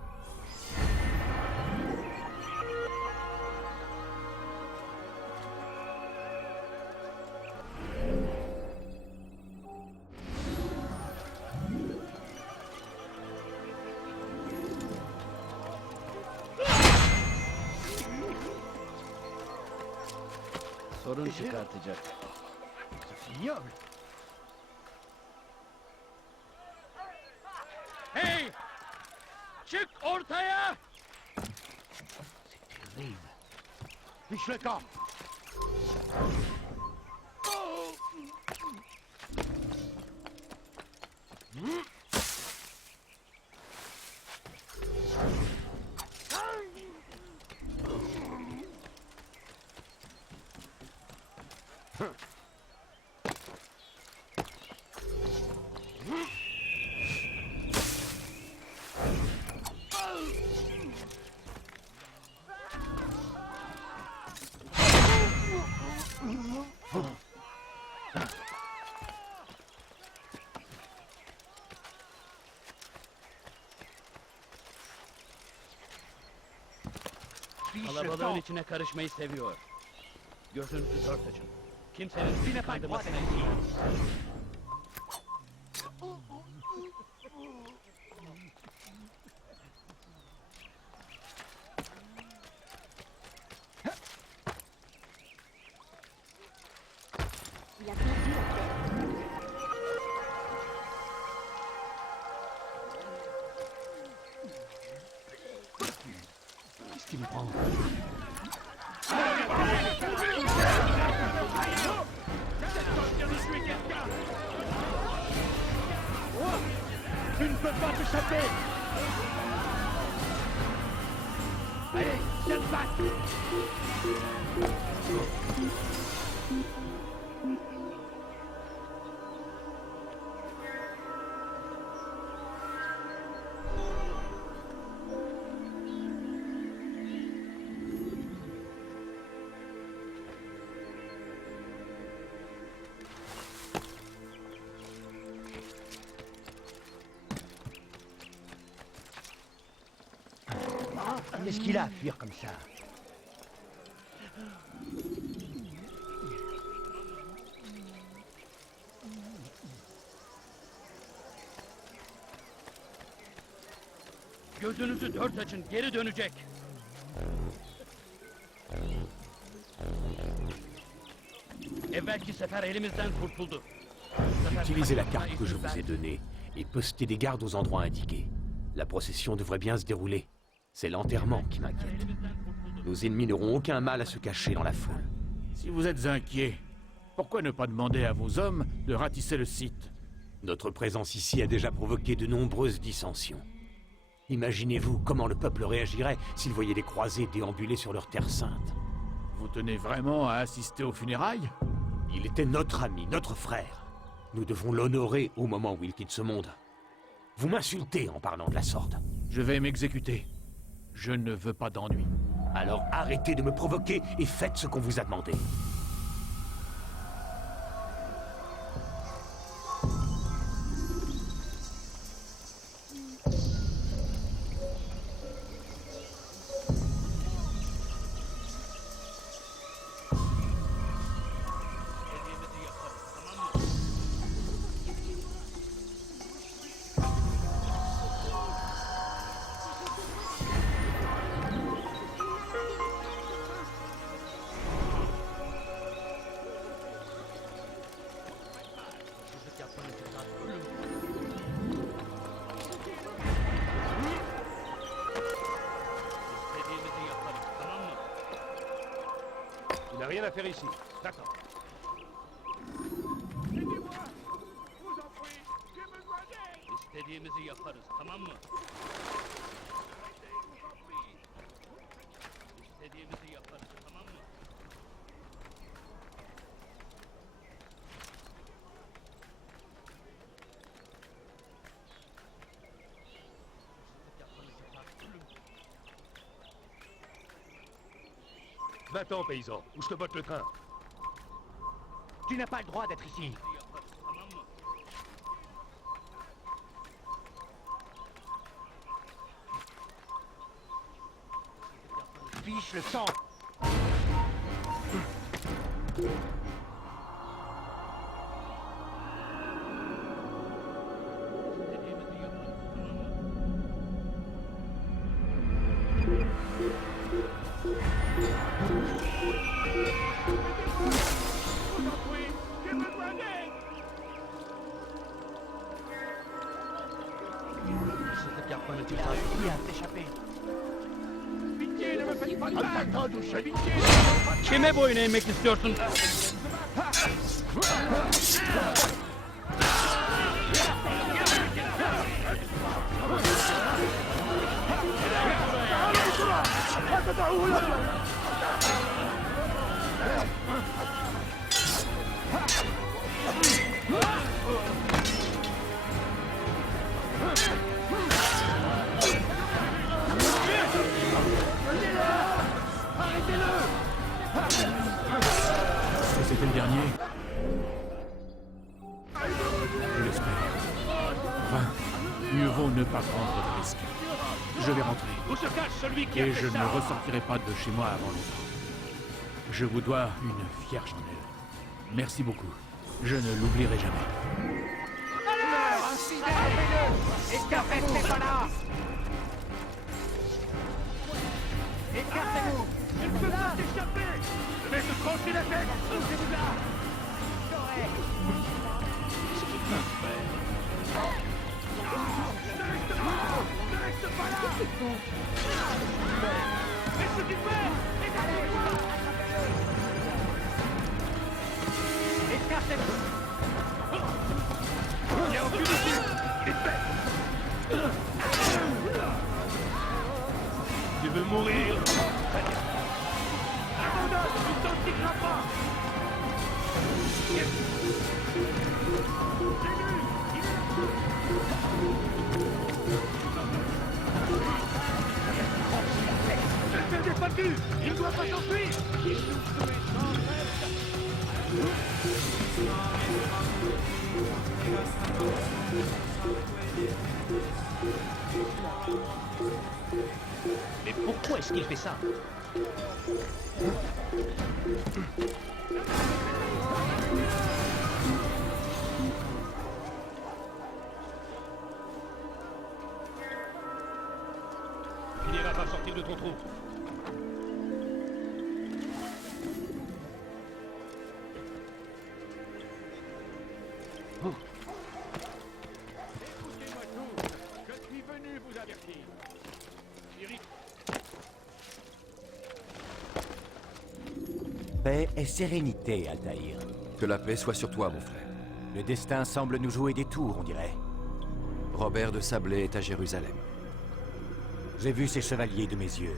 Sorun çıkartacak. Ignoble. Hey! Çık ortaya! Fiche le camp. Kalabalığın içine karışmayı seviyor. Gözünüzü dört açın. Kimsenin sizi kandırmasına izin vermeyin. Il a perdu la tête. Qu'est-ce qui me prend? Tu ne peux pas t'échapper. Allez, viens te battre. Qu'est-ce qu'il a à fuir comme ça? Gözünüzü dört açın, geri dönecek. Evvelki sefer elimizden kurtuldu. Utilisez la carte que je vous ai donnée et postez des gardes aux endroits indiqués. La procession devrait bien se dérouler. C'est l'enterrement qui m'inquiète. Nos ennemis n'auront aucun mal à se cacher dans la foule. Si vous êtes inquiet, pourquoi ne pas demander à vos hommes de ratisser le site? Notre présence ici a déjà provoqué de nombreuses dissensions. Imaginez-vous comment le peuple réagirait s'il voyait des croisés déambuler sur leur terre sainte. Vous tenez vraiment à assister aux funérailles? Il était notre ami, notre frère. Nous devons l'honorer au moment où il quitte ce monde. Vous m'insultez en parlant de la sorte. Je vais m'exécuter. Je ne veux pas d'ennui. Alors arrêtez de me provoquer et faites ce qu'on vous a demandé. Il n'a rien à faire ici. D'accord. İstediğimizi yaparız, tamam mı? İstediğimizi yaparız, tamam mı? Va-t'en, paysan, ou je te botte le train. Tu n'as pas le droit d'être ici. Fiche le sang. Kime boyun eğmek istiyorsun? Est-ce que c'était le dernier? Je l'espère. Enfin, mieux vaut ne pas prendre de risques. Je vais rentrer. Où se cache celui qui a Et fait je ne ça? ressortirai pas de chez moi avant longtemps. Je vous dois une fière chandelle. Merci beaucoup. Je ne l'oublierai jamais. Alors, ainsi dérobez-le! Écartez-vous! Restez pas là! Écartez-vous! Il ne peut pas s'échapper! Je vais te trancher la tête! Poussez-vous là! Ne reste pas là! Qu'est-ce que tu fais? Écartez-vous! Écartez-vous! Il n'y a aucune issue! Il est fait! Tu veux mourir? Abandonne! Tu t'en tireras pas! Je t'ai défendu! Il ne doit pas s'enfuir! Il nous soumet sans Mais pourquoi est-ce qu'il fait ça? Tu n'iras pas sortir de ton trou. Écoutez-moi tous, je suis venu vous avertir. Paix et sérénité, Altaïr. Que la paix soit sur toi, mon frère. Le destin semble nous jouer des tours, on dirait. Robert de Sablé est à Jérusalem. J'ai vu ces chevaliers de mes yeux.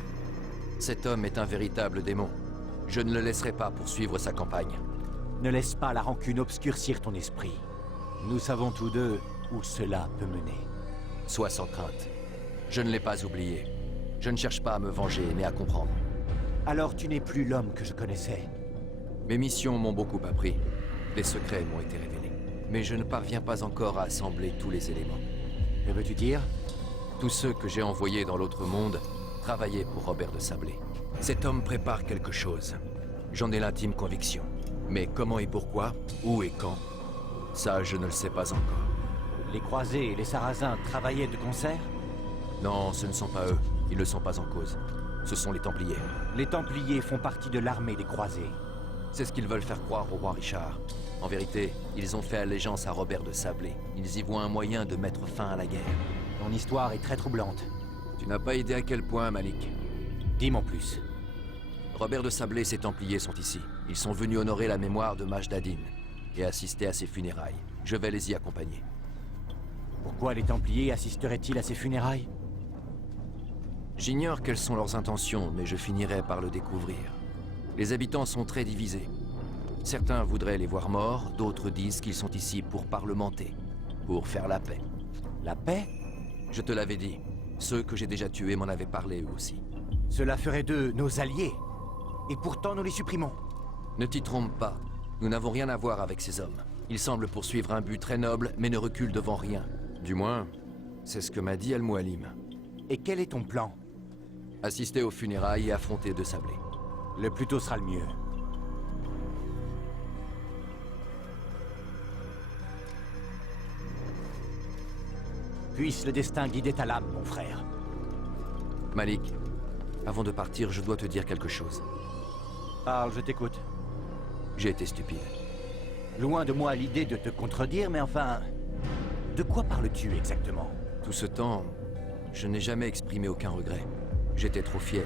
Cet homme est un véritable démon. Je ne le laisserai pas poursuivre sa campagne. Ne laisse pas la rancune obscurcir ton esprit. Nous savons tous deux où cela peut mener. Sois sans crainte. Je ne l'ai pas oublié. Je ne cherche pas à me venger, mais à comprendre. Alors tu n'es plus l'homme que je connaissais. Mes missions m'ont beaucoup appris. Les secrets m'ont été révélés. Mais je ne parviens pas encore à assembler tous les éléments. Que veux-tu dire? Tous ceux que j'ai envoyés dans l'autre monde travaillaient pour Robert de Sablé. Cet homme prépare quelque chose. J'en ai l'intime conviction. Mais comment et pourquoi, où et quand, ça je ne le sais pas encore. Les croisés et les sarrasins travaillaient de concert? Non, ce ne sont pas eux. Ils ne sont pas en cause. Ce sont les Templiers. Les Templiers font partie de l'armée des croisés. C'est ce qu'ils veulent faire croire au roi Richard. En vérité, ils ont fait allégeance à Robert de Sablé. Ils y voient un moyen de mettre fin à la guerre. Ton histoire est très troublante. Tu n'as pas idée à quel point, Malik. Dis-moi plus. Robert de Sablé et ses Templiers sont ici. Ils sont venus honorer la mémoire de Majdadin et assister à ses funérailles. Je vais les y accompagner. Pourquoi les Templiers assisteraient-ils à ces funérailles? J'ignore quelles sont leurs intentions, mais je finirai par le découvrir. Les habitants sont très divisés. Certains voudraient les voir morts, d'autres disent qu'ils sont ici pour parlementer, pour faire la paix. La paix? Je te l'avais dit. Ceux que j'ai déjà tués m'en avaient parlé eux aussi. Cela ferait d'eux nos alliés. Et pourtant nous les supprimons. Ne t'y trompe pas. Nous n'avons rien à voir avec ces hommes. Ils semblent poursuivre un but très noble, mais ne reculent devant rien. Du moins, c'est ce que m'a dit Al-Mualim. Et quel est ton plan? Assister aux funérailles et affronter de Sablé. Le plus tôt sera le mieux. Puisse le destin guider ta lame, mon frère. Malik, avant de partir, je dois te dire quelque chose. Parle, je t'écoute. J'ai été stupide. Loin de moi l'idée de te contredire, mais enfin... De quoi parles-tu exactement? Tout ce temps, je n'ai jamais exprimé aucun regret. J'étais trop fier.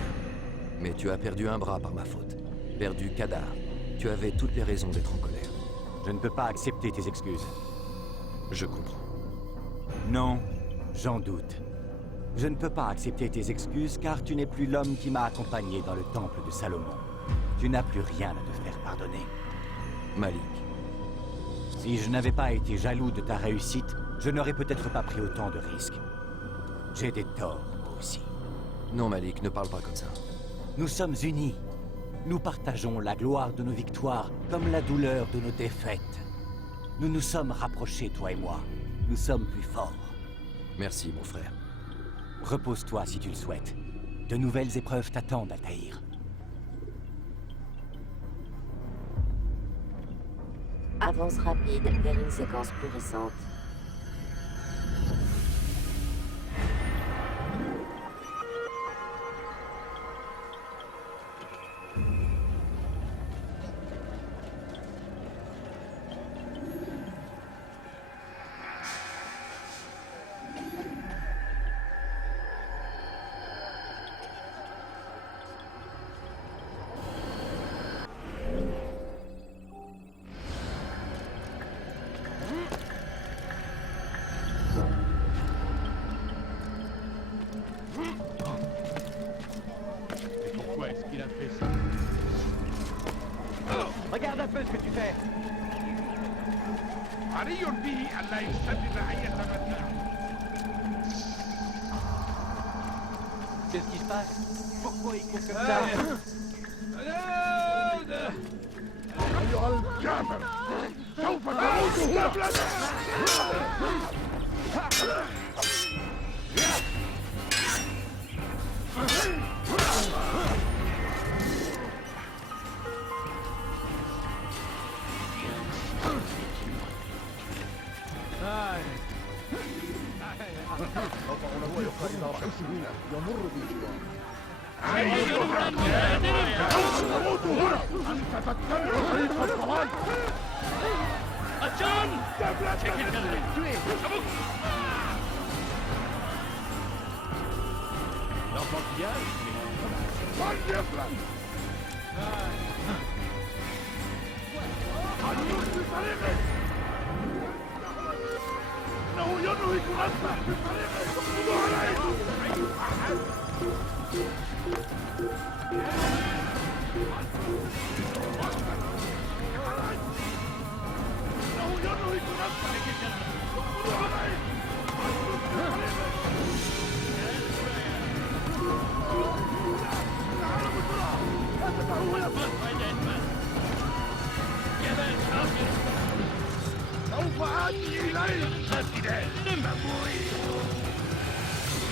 Mais tu as perdu un bras par ma faute. Perdu Kadar. Tu avais toutes les raisons d'être en colère. Je ne peux pas accepter tes excuses. Je comprends. Non, j'en doute. Je ne peux pas accepter tes excuses car tu n'es plus l'homme qui m'a accompagné dans le temple de Salomon. Tu n'as plus rien à te faire pardonner. Malik. Si je n'avais pas été jaloux de ta réussite, je n'aurais peut-être pas pris autant de risques. J'ai des torts, moi aussi. Non, Malik, ne parle pas comme ça. Nous sommes unis. Nous partageons la gloire de nos victoires comme la douleur de nos défaites. Nous nous sommes rapprochés, toi et moi. Nous sommes plus forts. Merci, mon frère. Repose-toi si tu le souhaites. De nouvelles épreuves t'attendent, Altaïr. Avance rapide vers une séquence plus récente. Pourquoi est-ce qu'il a fait ça? Regarde un peu ce que tu fais. Qu'est-ce qui se passe? Pourquoi il court comme ça?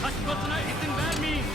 Kaçmasına izin vermeyin.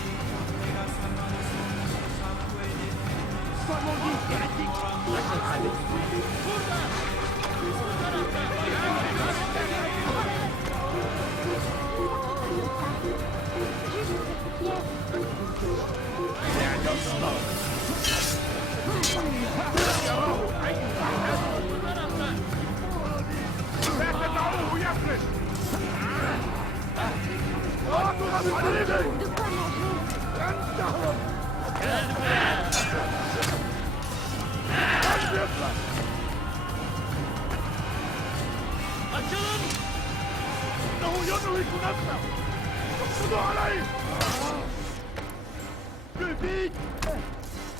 Plus vite!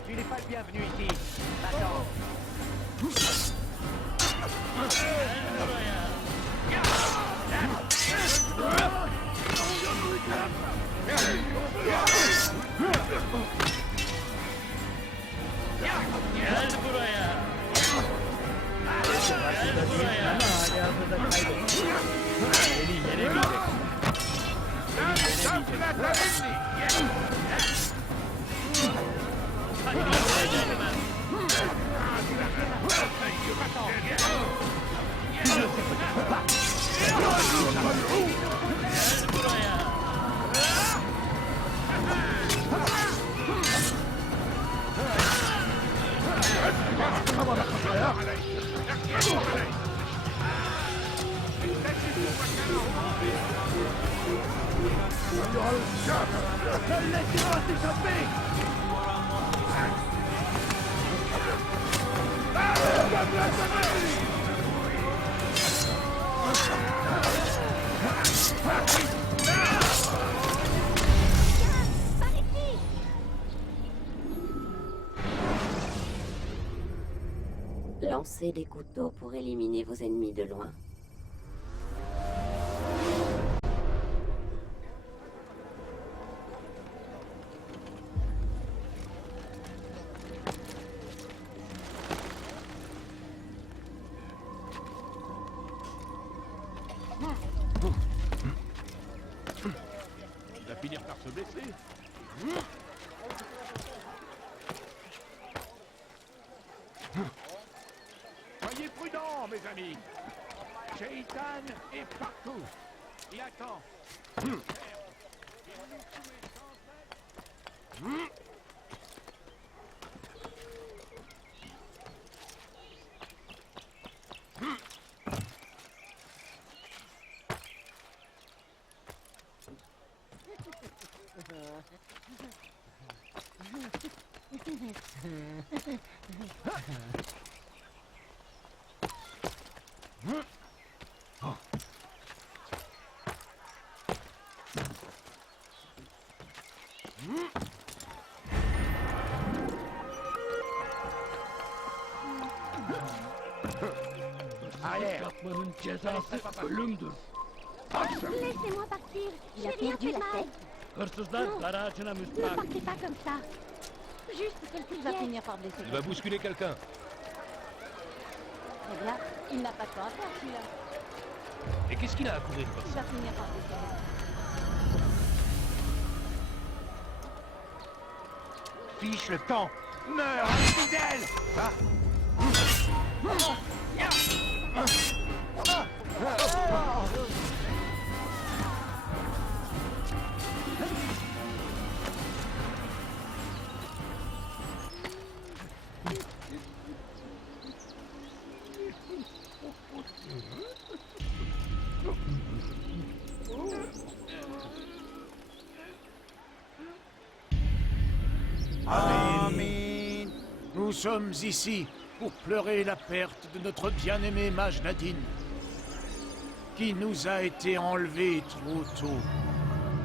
Tu n'es pas le bienvenu ici. Attends. Gel buraya. Gel buraya. Beni yenemeyeceksin. Lancez des couteaux pour éliminer vos ennemis de loin. Il va finir par blessé. Soyez prudents, mes amis. Shaitan est partout. Il attend. Yapmanın cezası ölümdür. Laissez-moi partir. Il a J'ai rien perdu fait la de mal. tête. Hırsızlar garajına Ne müstahak. partez pas comme ça. Juste quelques Il va pièces. finir par blesser. Il va bousculer quelqu'un. Très bien. Il n'a pas de temps à faire, celui-là. Et qu'est-ce qu'il a à courir comme Il ça? va finir par blesser. Fiche le camp. Meurs, infidèle. Amen. Nous sommes ici pour pleurer la perte de notre bien-aimé mage Nadine, qui nous a été enlevé trop tôt.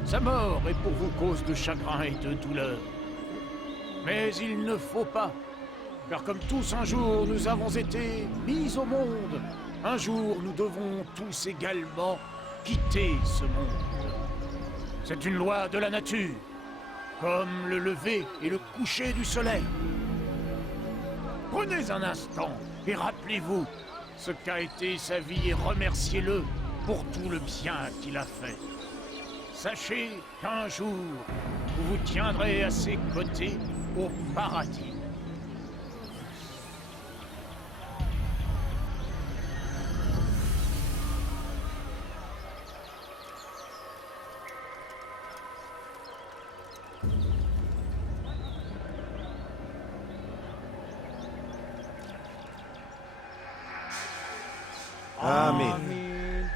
Sa mort est pour vous cause de chagrin et de douleur. Mais il ne faut pas, car comme tous un jour nous avons été mis au monde, un jour nous devons tous également quitter ce monde. C'est une loi de la nature, comme le lever et le coucher du soleil. Prenez un instant et rappelez-vous ce qu'a été sa vie et remerciez-le pour tout le bien qu'il a fait. Sachez qu'un jour, vous vous tiendrez à ses côtés au paradis. Amen.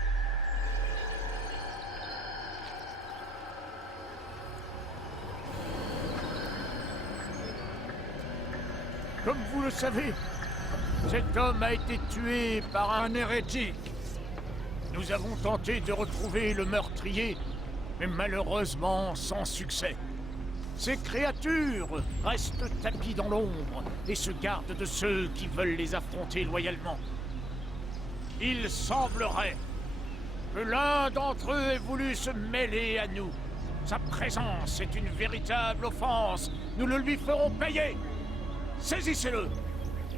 Comme vous le savez, cet homme a été tué par un hérétique. Nous avons tenté de retrouver le meurtrier, mais malheureusement sans succès. Ces créatures restent tapies dans l'ombre et se gardent de ceux qui veulent les affronter loyalement. Il semblerait que l'un d'entre eux ait voulu se mêler à nous. Sa présence est une véritable offense. Nous le lui ferons payer. Saisissez-le,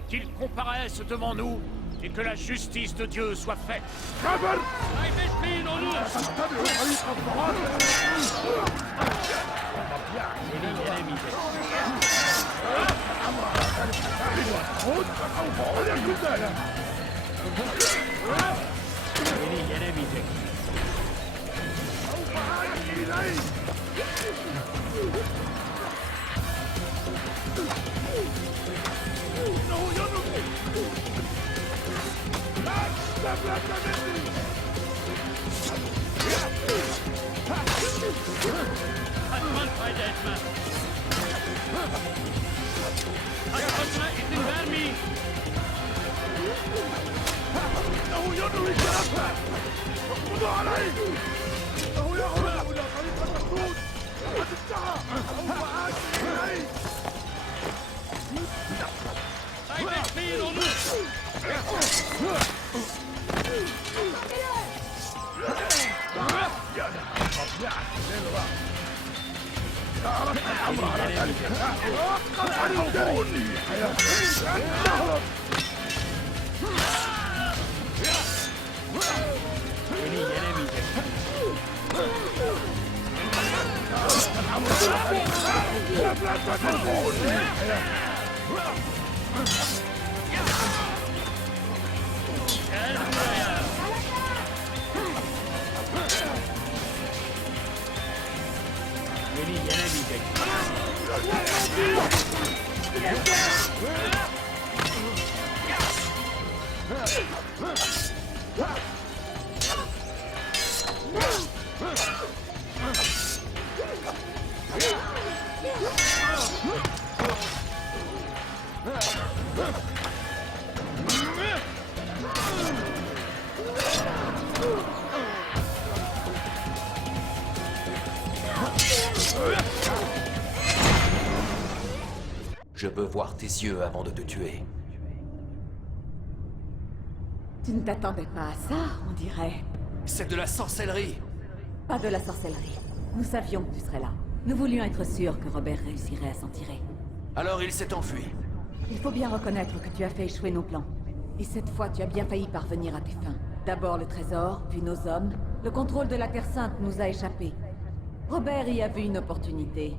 qu'il comparaisse devant nous et que la justice de Dieu soit faite. Kaybetmeyin onu. Beni yenemeyecek. Beni yenemeyecek. Kaçman fayda etmez. Kaçmasına izin vermeyin. Kaybetmeyin onu. Beni yenemeyecek. Je veux voir tes yeux avant de te tuer. Tu ne t'attendais pas à ça, on dirait. C'est de la sorcellerie! Pas de la sorcellerie. Nous savions que tu serais là. Nous voulions être sûrs que Robert réussirait à s'en tirer. Alors il s'est enfui. Il faut bien reconnaître que tu as fait échouer nos plans. Et cette fois, tu as bien failli parvenir à tes fins. D'abord le trésor, puis nos hommes. Le contrôle de la Terre Sainte nous a échappé. Robert y a vu une opportunité.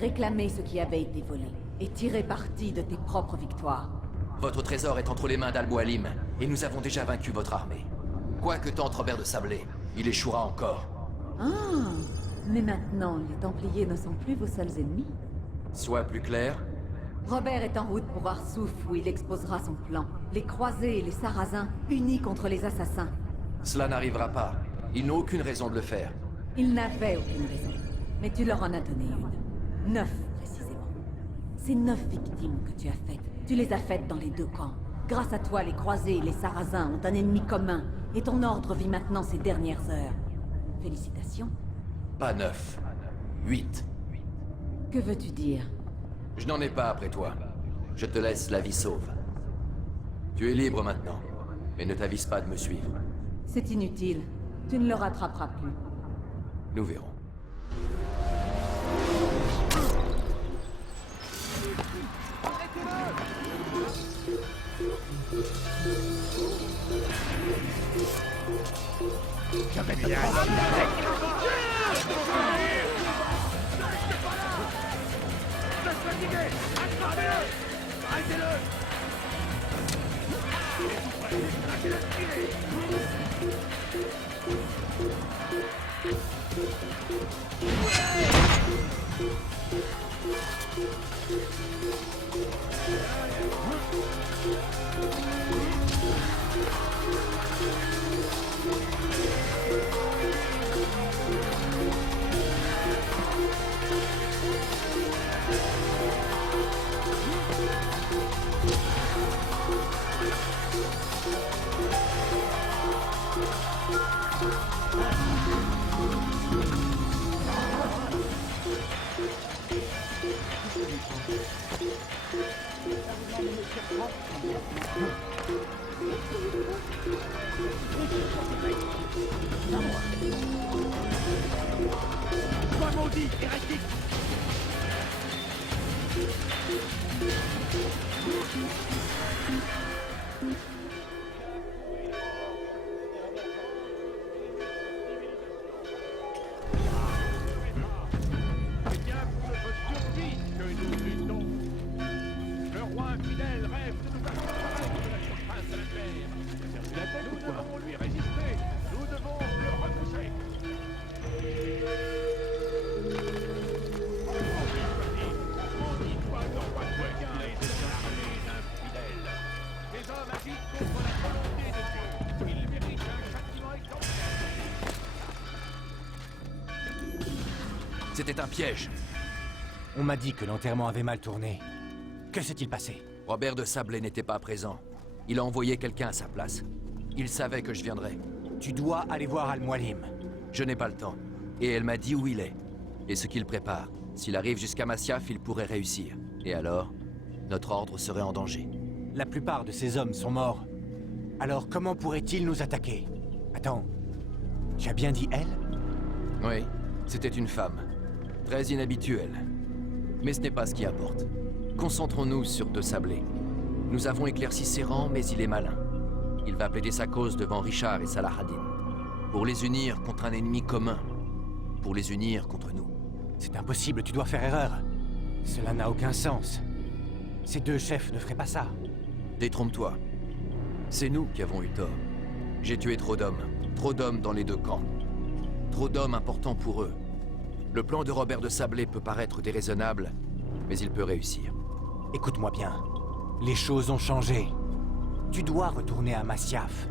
Réclamer ce qui avait été volé. Et tirer parti de tes propres victoires. Votre trésor est entre les mains d'Al-Mualim, et nous avons déjà vaincu votre armée. Quoi que tente Robert de Sablé, il échouera encore. Ah, mais maintenant, les Templiers ne sont plus vos seuls ennemis. Sois plus clair. Robert est en route pour Arsouf, où il exposera son plan. Les croisés et les sarrasins, unis contre les assassins. Cela n'arrivera pas. Ils n'ont aucune raison de le faire. Ils n'avaient aucune raison. Mais tu leur en as donné une. 9, précisément. Ces 9 victimes que tu as faites, tu les as faites dans les deux camps. Grâce à toi, les croisés et les sarrasins ont un ennemi commun, et ton ordre vit maintenant ses dernières heures. Félicitations. Pas 9. 8. Que veux-tu dire? Je n'en ai pas après toi. Je te laisse la vie sauve. Tu es libre maintenant, mais ne t'avise pas de me suivre. C'est inutile. Tu ne le rattraperas plus. Nous verrons. J'avais bien... Sois maudit, hérétique! C'est bien pour notre survie que nous luttons. Le roi infidèle rêve de nous faire de la surface de la terre. Nous devons lui résister. Nous devons le repousser. Maudit-toi le roi Guaguin et de son armée d'infidèles. Ces hommes agissent contre la volonté de Dieu. Ils méritent un châtiment exemplaire. C'était un piège. On m'a dit que l'enterrement avait mal tourné. Que s'est-il passé? Robert de Sablé n'était pas présent. Il a envoyé quelqu'un à sa place. Il savait que je viendrais. Tu dois aller voir Al-Mualim. Je n'ai pas le temps. Et elle m'a dit où il est. Et ce qu'il prépare. S'il arrive jusqu'à Masyaf, il pourrait réussir. Et alors, notre ordre serait en danger. La plupart de ces hommes sont morts. Alors comment pourraient-ils nous attaquer? Attends, tu as bien dit elle? Oui, c'était une femme. Très inhabituelle. Mais ce n'est pas ce qui importe. Concentrons-nous sur De Sablé. Nous avons éclairci ses rangs, mais il est malin. Il va plaider sa cause devant Richard et Salahadin. Pour les unir contre un ennemi commun. Pour les unir contre nous. C'est impossible, tu dois faire erreur. Cela n'a aucun sens. Ces deux chefs ne feraient pas ça. Détrompe-toi. C'est nous qui avons eu tort. J'ai tué trop d'hommes. Trop d'hommes dans les deux camps. Trop d'hommes importants pour eux. Le plan de Robert de Sablé peut paraître déraisonnable, mais il peut réussir. Écoute-moi bien. Les choses ont changé. Tu dois retourner à Masyaf.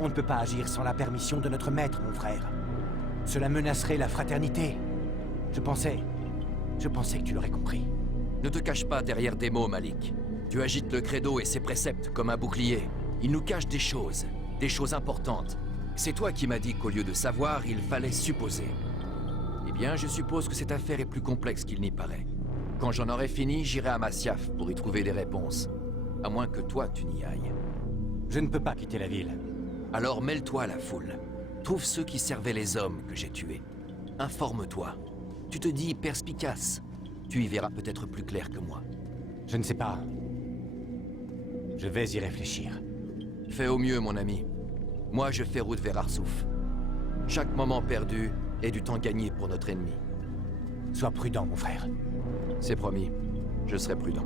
On ne peut pas agir sans la permission de notre maître, mon frère. Cela menacerait la fraternité. Je pensais que tu l'aurais compris. Ne te cache pas derrière des mots, Malik. Tu agites le credo et ses préceptes comme un bouclier. Il nous cache des choses importantes. C'est toi qui m'as dit qu'au lieu de savoir, il fallait supposer. Eh bien, je suppose que cette affaire est plus complexe qu'il n'y paraît. Quand j'en aurai fini, j'irai à Masyaf pour y trouver des réponses. À moins que toi, tu n'y ailles. Je ne peux pas quitter la ville. Alors mêle-toi à la foule. Trouve ceux qui servaient les hommes que j'ai tués. Informe-toi. Tu te dis perspicace. Tu y verras peut-être plus clair que moi. Je ne sais pas. Je vais y réfléchir. Fais au mieux, mon ami. Moi, je fais route vers Arsouf. Chaque moment perdu est du temps gagné pour notre ennemi. Sois prudent, mon frère. C'est promis. Je serai prudent.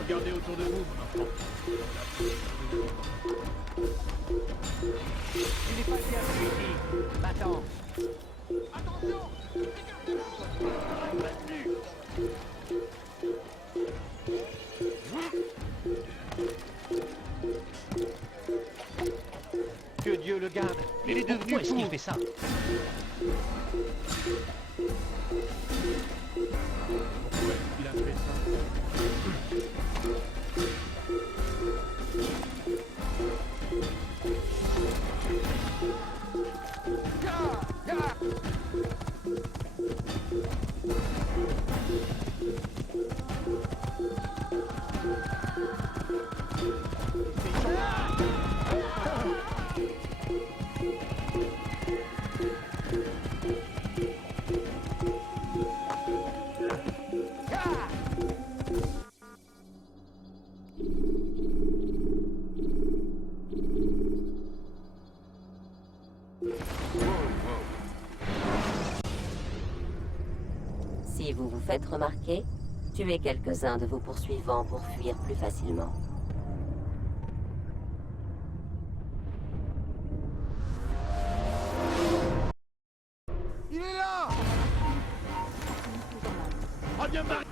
Regardez autour de vous, mon enfant. Il est passé à ici. Va-t'en. Attention! Que Dieu le garde. Il est devenu fou. Pourquoi est-ce qu'il fait ça? Il a fait ça. Si vous vous faites remarquer, tuez quelques-uns de vos poursuivants pour fuir plus facilement. Il est là! Reviens, Marie!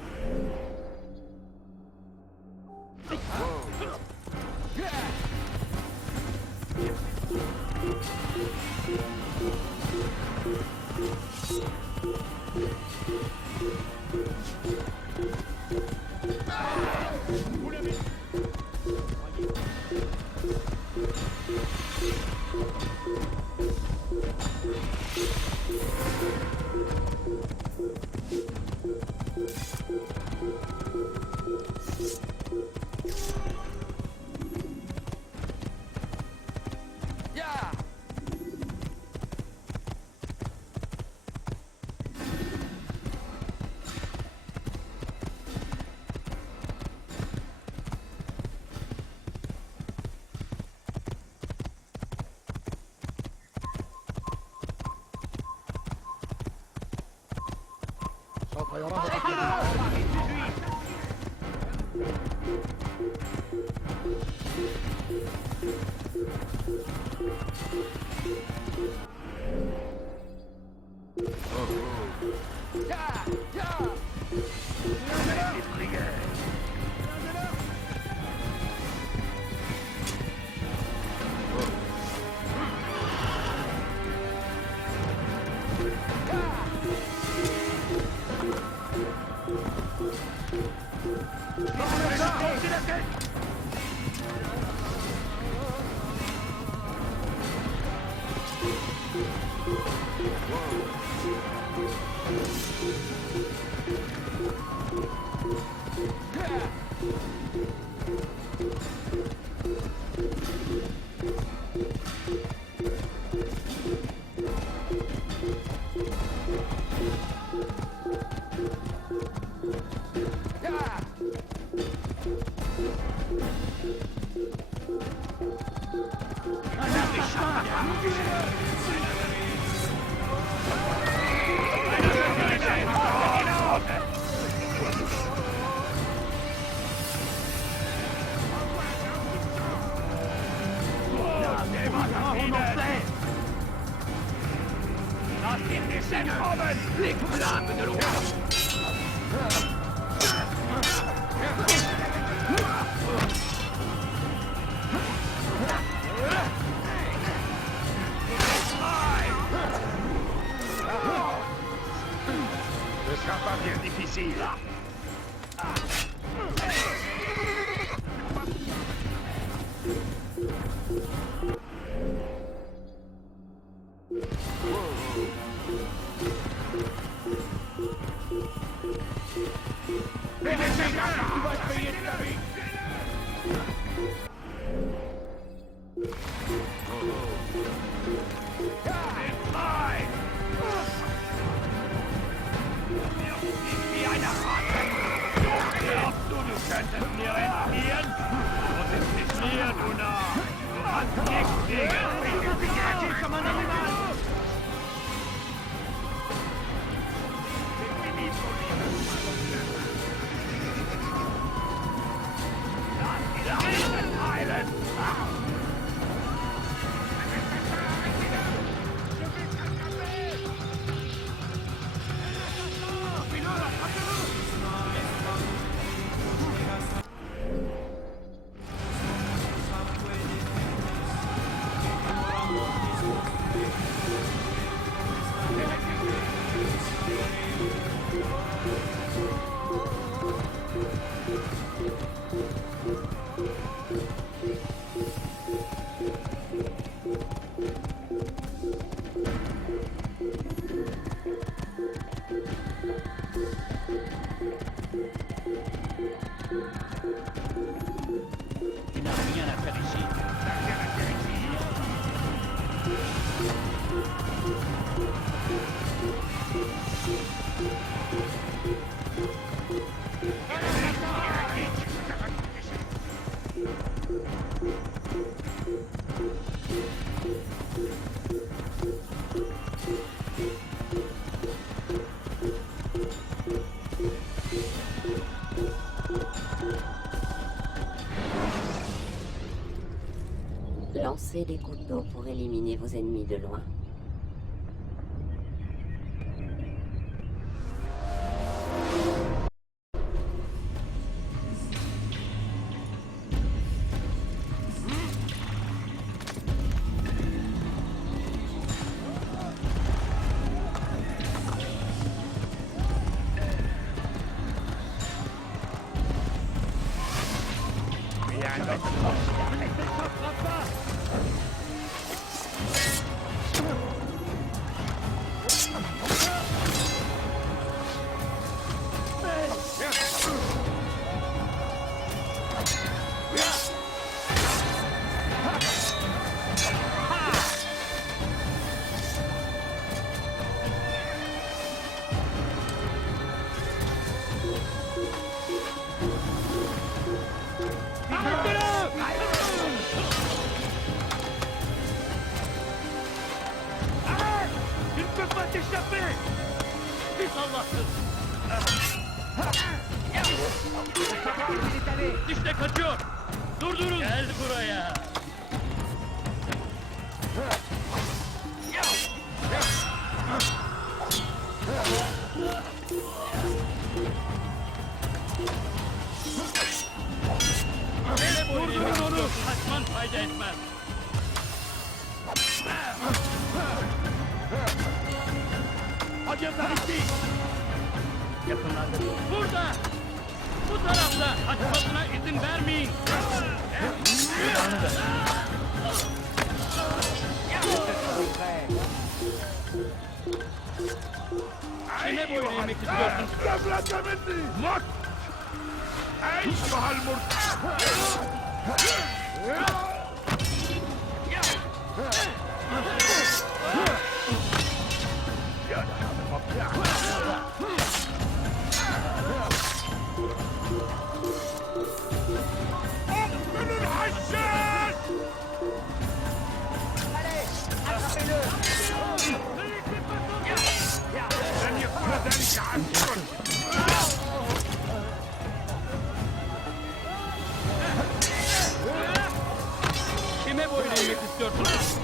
Lancez des couteaux pour éliminer vos ennemis de loin. İşte kaçıyor. Durdurun. Gel buraya. Durdurun onu. Kaçman fayda etmez. Acaba bitti. Yakınlarda. Burada. Bu tarafta. Kaçmasına izin vermeyin. Silahını ver. Kime boyun eğmek istiyorsun? Mort! أيها لن يكون ذلك عنكم Kime boyun eğmek istiyorsunuz?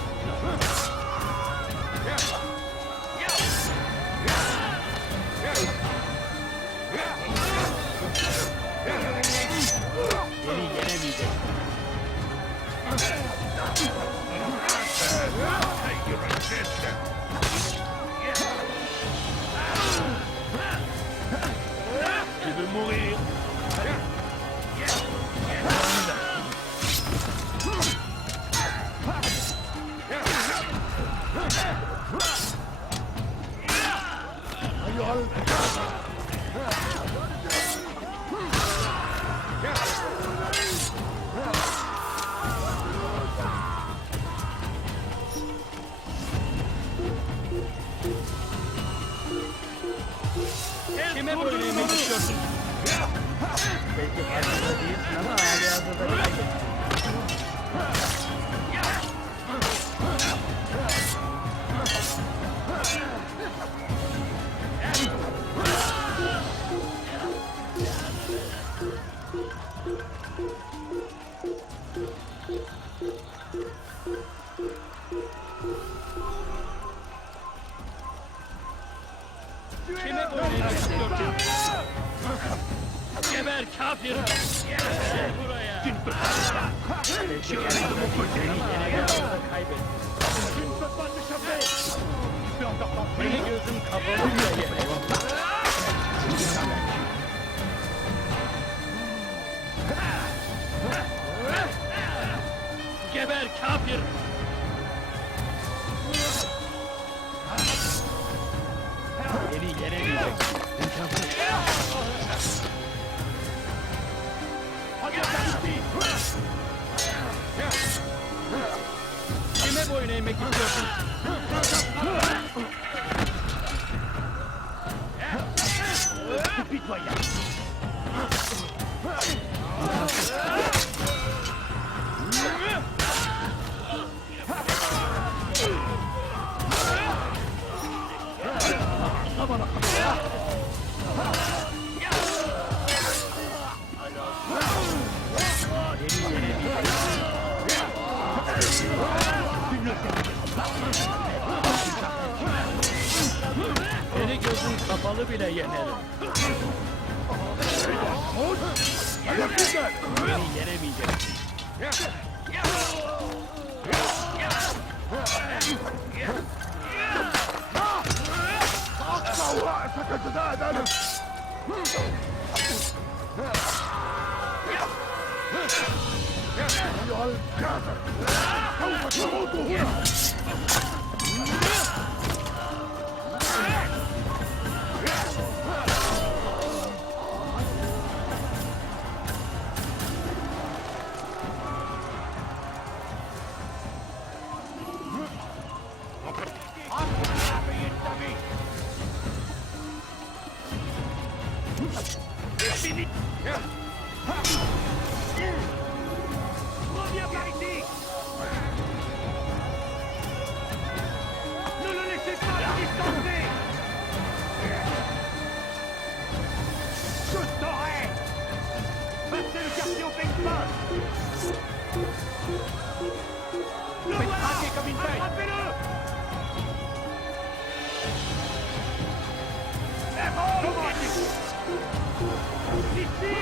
Beni yenemeyecek. Tu veux mourir? Kime boyun eğmek istiyorsun? Belki farkında değilsin ama hali hazırda kaybettin. Kime boyun eğmek istiyorsun? Geber kafir! Gel buraya! Belki kendimi kurtarım ama hali hazırda kaybettin. Beni gözüm kapalı bile yenemem. Geber kafir! Beni yenemeyeceksin. Kime boyun eğmek istiyorsun? Beni gözün kapalı bile yenerim. Beni yenemeyeceksin. أيها الكافر سوف تموت هنا Reviens par ici! Ne le laissez pas se distancer! Attention, paintball! Le faites craquer comme une feuille! Attrapez-le! Ici!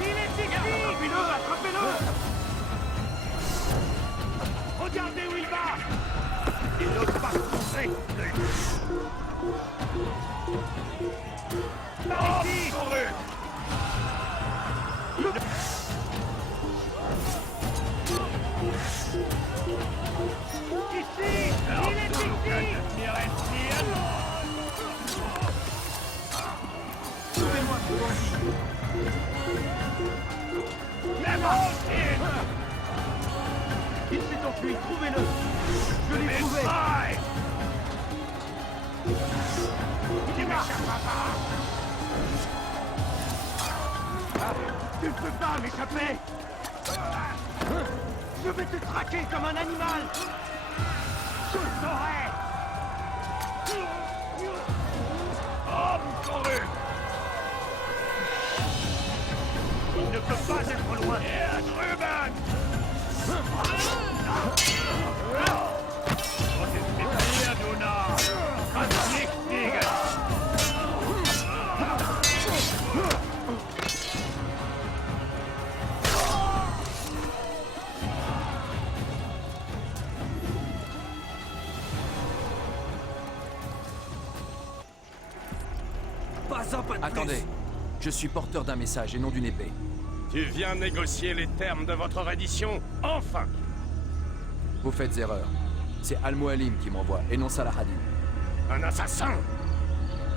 Il est ici! Attrapez-le! Attrapez-le! Regardez où il va! Il n'ose pas foncer! Par ici! Ici! Il est ici! Trouvez-moi ce bandit! Il s'est enfui, trouvez-le! Je l'ai trouvé! Il m'échappera pas! Tu ne peux pas m'échapper! Je vais te traquer comme un animal! Je le saurai! Oh, vous courez! Il ne peut pas être loin! Ruben! Attendez, je suis porteur d'un message et non d'une épée. Tu viens négocier les termes de votre reddition, enfin! Vous faites erreur. C'est Al-Mualim qui m'envoie, et non Salahadin. Un assassin!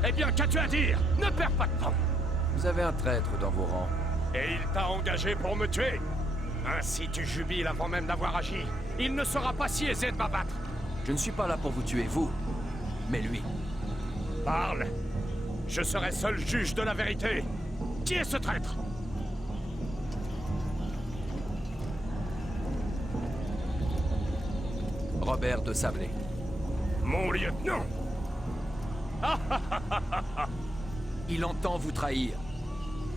Eh bien, qu'as-tu à dire? Ne perds pas de temps! Vous avez un traître dans vos rangs. Et il t'a engagé pour me tuer? Ainsi tu jubiles avant même d'avoir agi. Il ne sera pas si aisé de m'abattre. Je ne suis pas là pour vous tuer, vous, mais lui. Parle! Je serai seul juge de la vérité. Qui est ce traître? Robert de Sablé. Mon lieutenant! Il entend vous trahir.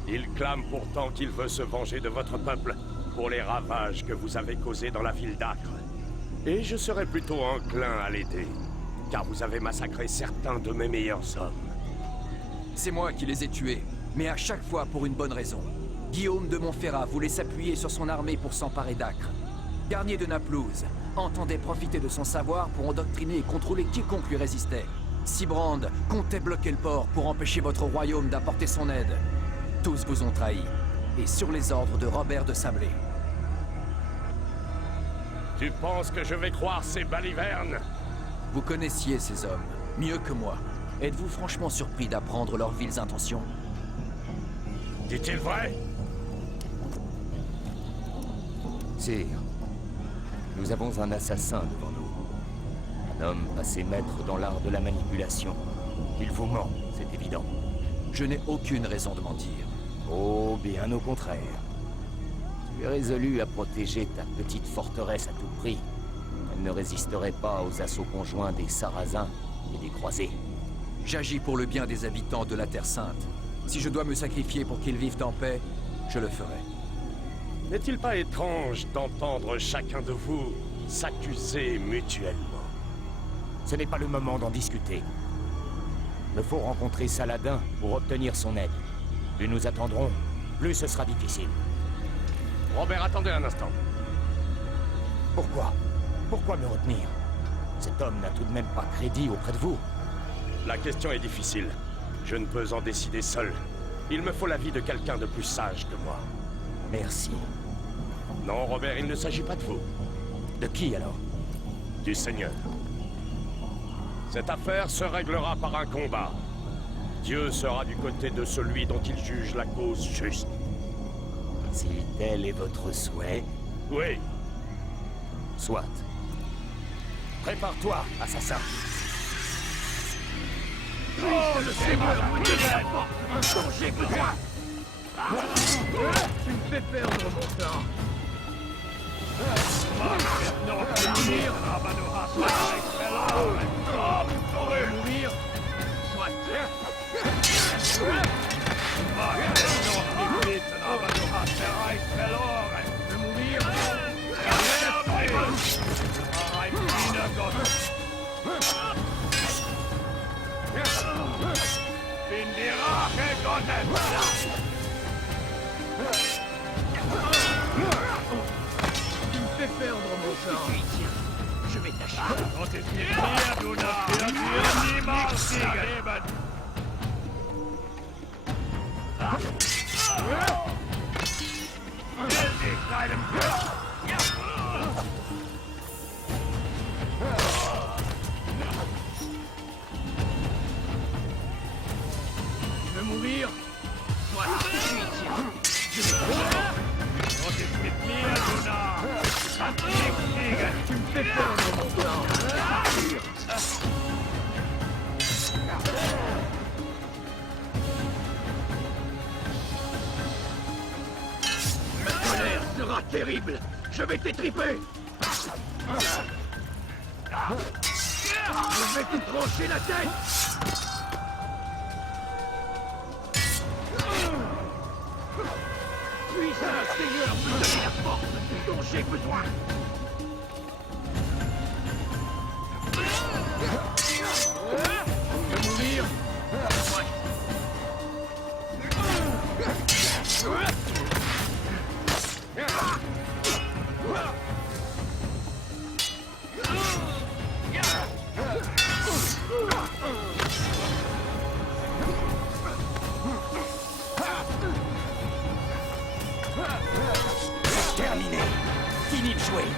Il clame pourtant qu'il veut se venger de votre peuple pour les ravages que vous avez causés dans la ville d'Acre. Et je serais plutôt enclin à l'aider, car vous avez massacré certains de mes meilleurs hommes. C'est moi qui les ai tués, mais à chaque fois pour une bonne raison. Guillaume de Montferrat voulait s'appuyer sur son armée pour s'emparer d'Acre. Garnier de Naplouse entendait profiter de son savoir pour endoctriner et contrôler quiconque lui résistait. Sibrand comptait bloquer le port pour empêcher votre royaume d'apporter son aide. Tous vous ont trahi, et sur les ordres de Robert de Sablé. Tu penses que je vais croire ces balivernes? Vous connaissiez ces hommes, mieux que moi. Êtes-vous franchement surpris d'apprendre leurs viles intentions? Dit-il vrai? Sire, nous avons un assassin devant nous. Un homme passé maître dans l'art de la manipulation. Il vous ment, c'est évident. Je n'ai aucune raison de mentir. Oh, bien au contraire. Tu es résolu à protéger ta petite forteresse à tout prix. Elle ne résisterait pas aux assauts conjoints des Sarrasins et des Croisés. J'agis pour le bien des habitants de la Terre Sainte. Si je dois me sacrifier pour qu'ils vivent en paix, je le ferai. N'est-il pas étrange d'entendre chacun de vous s'accuser mutuellement? Ce n'est pas le moment d'en discuter. Il faut rencontrer Saladin pour obtenir son aide. Plus nous attendrons, plus ce sera difficile. Robert, attendez un instant. Pourquoi? Pourquoi me retenir? Cet homme n'a tout de même pas crédit auprès de vous. La question est difficile. Je ne peux en décider seul. Il me faut l'avis de quelqu'un de plus sage que moi. Merci. Non, Robert, il ne s'agit pas de vous. De qui, alors? Du Seigneur. Cette affaire se réglera par un combat. Dieu sera du côté de celui dont il juge la cause juste. Si tel est votre souhait... Oui. Soit. Prépare-toi, assassin. Oh, le Seigneur dont j'ai besoin. Tu me fais perdre mon temps. Maintenant, on peut mourir. On peut mourir. Soit. Tu me fais perdre mon temps. Je vais tâcher. Tu veux mourir? Voilà, je suis tiens. Je vais Tu me fais perdre mon temps. Ma colère sera terrible. Je vais t'étriper. Je vais te trancher la tête. Puissant Seigneur, me donne la force dont j'ai besoin. Tu veux mourir? Terminé. Fini de jouer.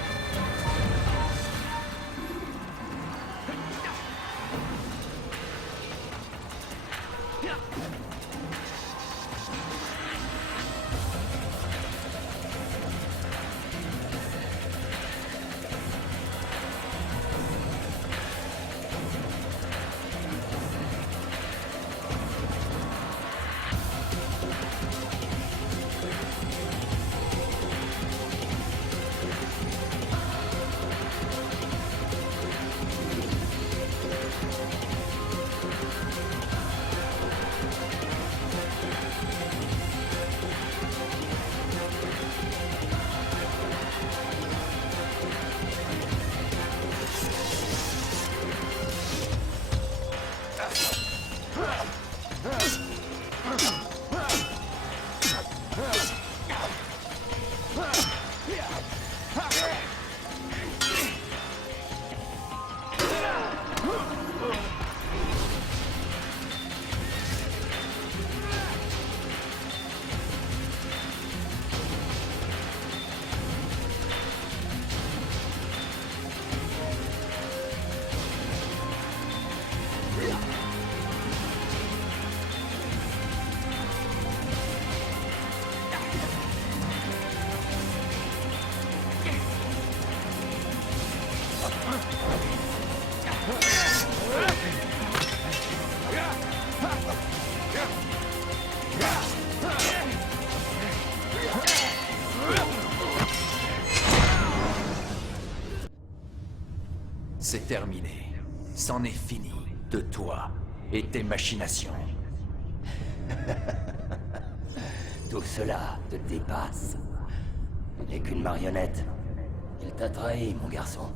C'est terminé. C'en est fini de toi et tes machinations. Tout cela te dépasse. Tu n'es qu'une marionnette. Il t'a trahi, mon garçon.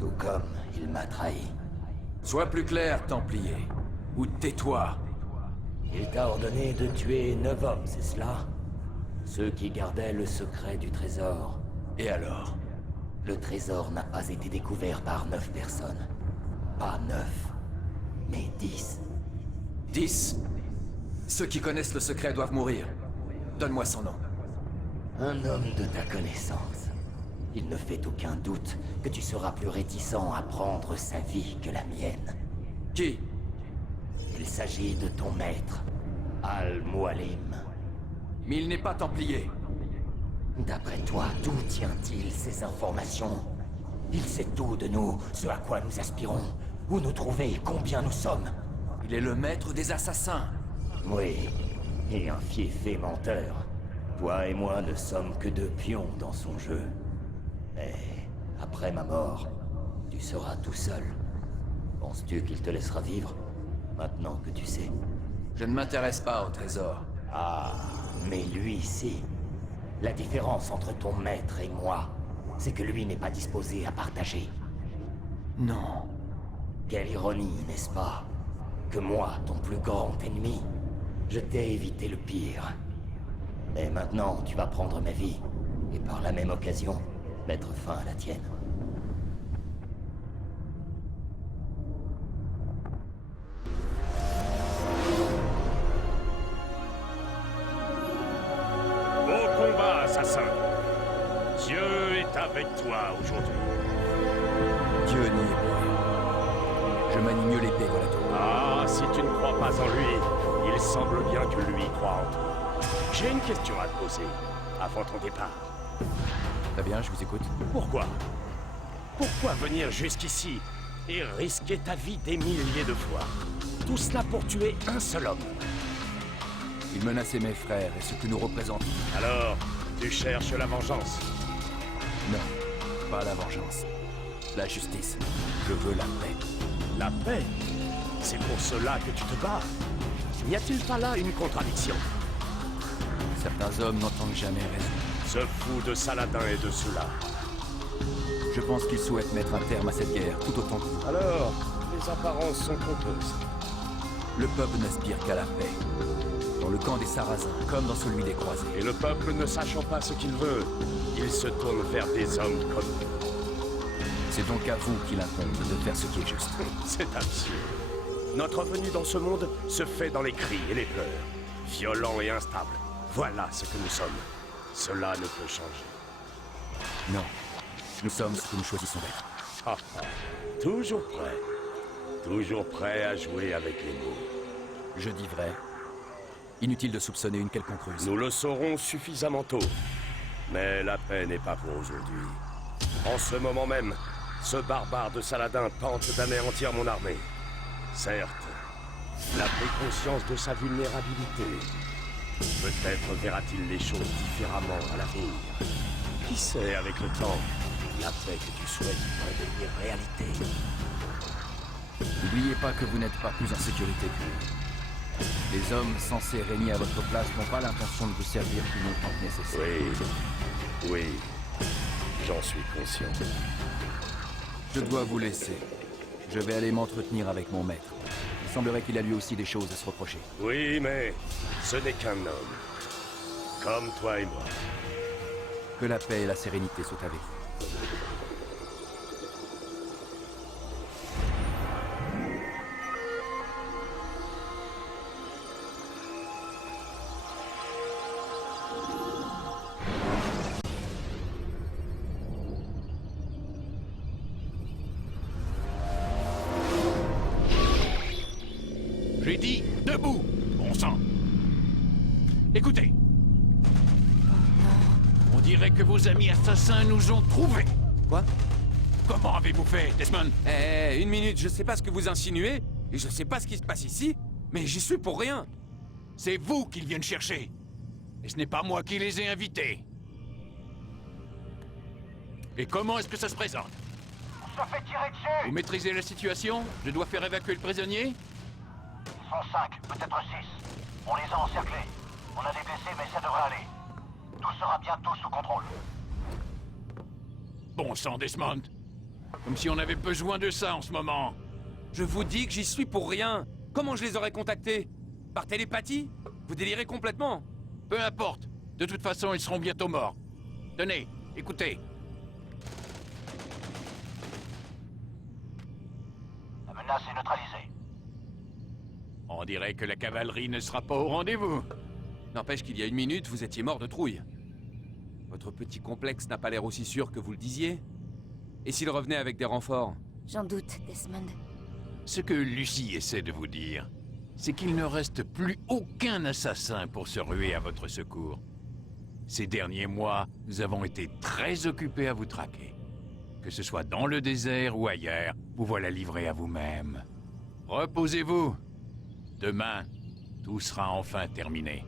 Tout comme il m'a trahi. Sois plus clair, Templier. Ou tais-toi. Il t'a ordonné de tuer 9 hommes, c'est cela? Ceux qui gardaient le secret du trésor. Et alors? Le trésor n'a pas été découvert par 9 personnes. Pas 9, mais 10. 10? Ceux qui connaissent le secret doivent mourir. Donne-moi son nom. Un homme de ta connaissance. Il ne fait aucun doute que tu seras plus réticent à prendre sa vie que la mienne. Qui? Il s'agit de ton maître, Al-Mualim. Mais il n'est pas Templier. D'après toi, d'où tient-il ces informations? Il sait tout de nous, ce à quoi nous aspirons, où nous trouver, combien nous sommes. Il est le maître des assassins. Oui, et un fiefé menteur. Toi et moi ne sommes que deux pions dans son jeu. Mais après ma mort, tu seras tout seul. Penses-tu qu'il te laissera vivre, maintenant que tu sais? Je ne m'intéresse pas au trésor. Ah, mais lui, si. La différence entre ton maître et moi, c'est que lui n'est pas disposé à partager. Non. Quelle ironie, n'est-ce pas? Que moi, ton plus grand ennemi, Je t'ai évité le pire. Mais maintenant, tu vas prendre ma vie. Et par la même occasion, mettre fin à la tienne. Bon combat, assassin. Dieu est avec toi aujourd'hui. Dieu n'y est point. Je manie mieux l'épée, voilà tout. Ah, si tu ne crois pas en lui, il semble bien que lui croit en toi. J'ai une question à te poser, avant ton départ. Très bien, je vous écoute. Pourquoi venir jusqu'ici et risquer ta vie des milliers de fois? Tout cela pour tuer un seul homme. Il menaçait mes frères et ce que nous représentons. Alors, tu cherches la vengeance? Non, pas la vengeance. La justice. Je veux la paix. La paix? C'est pour cela que tu te bats? N'y a-t-il pas là une contradiction? Certains hommes n'entendent jamais raison. Ce fou de Saladin et de ceux-là. Je pense qu'ils souhaitent mettre un terme à cette guerre, tout autant que vous. Alors, les apparences sont trompeuses. Le peuple n'aspire qu'à la paix. Dans le camp des Sarrasins, comme dans celui des Croisés. Et le peuple ne sachant pas ce qu'il veut, il se tourne vers des hommes comme vous. C'est donc à vous qu'il incombe de faire ce qui est juste. C'est absurde. Notre venue dans ce monde se fait dans les cris et les pleurs. Violents et instables. Voilà ce que nous sommes. Cela ne peut changer. Non. Nous sommes ce que nous choisissons d'être. Ah, ah. Toujours prêt. Toujours prêt à jouer avec les mots. Je dis vrai. Inutile de soupçonner une quelconque ruse. Nous le saurons suffisamment tôt. Mais la paix n'est pas pour aujourd'hui. En ce moment même, ce barbare de Saladin tente d'anéantir mon armée. Certes, il a pris conscience de sa vulnérabilité. Peut-être verra-t-il les choses différemment à l'avenir. Qui sait, avec le temps, la paix que tu souhaites pourrait devenir réalité. N'oubliez pas que vous n'êtes pas plus en sécurité que nous. Les hommes censés régner à votre place n'ont pas l'intention de vous servir plus longtemps que nécessaire. Oui, j'en suis conscient. Je dois vous laisser. Je vais aller m'entretenir avec mon maître. Il semblerait qu'il a lui aussi des choses à se reprocher. Oui, mais ce n'est qu'un homme. Comme toi et moi. Que la paix et la sérénité soient avec vous. J'ai dit debout, bon sang. Écoutez. On dirait que vos amis assassins nous ont trouvés. Quoi? Comment avez-vous fait, Desmond? Une minute, je sais pas ce que vous insinuez, et je sais pas ce qui se passe ici, mais j'y suis pour rien. C'est vous qu'ils viennent chercher. Et ce n'est pas moi qui les ai invités. Et comment est-ce que ça se présente? On se fait tirer dessus! Vous maîtrisez la situation? Je dois faire évacuer le prisonnier? Ils sont 5, peut-être 6. On les a encerclés. On a des blessés, mais ça devrait aller. Tout sera bientôt sous contrôle. Bon sang, Desmond. Comme si on avait besoin de ça en ce moment. Je vous dis que j'y suis pour rien. Comment je les aurais contactés? Par télépathie? Vous délirez complètement. Peu importe. De toute façon, ils seront bientôt morts. Tenez, écoutez. La menace est neutralisée. On dirait que la cavalerie ne sera pas au rendez-vous. N'empêche qu'il y a une minute, vous étiez mort de trouille. Votre petit complexe n'a pas l'air aussi sûr que vous le disiez. Et s'il revenait avec des renforts? J'en doute, Desmond. Ce que Lucie essaie de vous dire, c'est qu'il ne reste plus aucun assassin pour se ruer à votre secours. Ces derniers mois, nous avons été très occupés à vous traquer. Que ce soit dans le désert ou ailleurs, vous voilà livrés à vous-même. Reposez-vous. Demain, tout sera enfin terminé.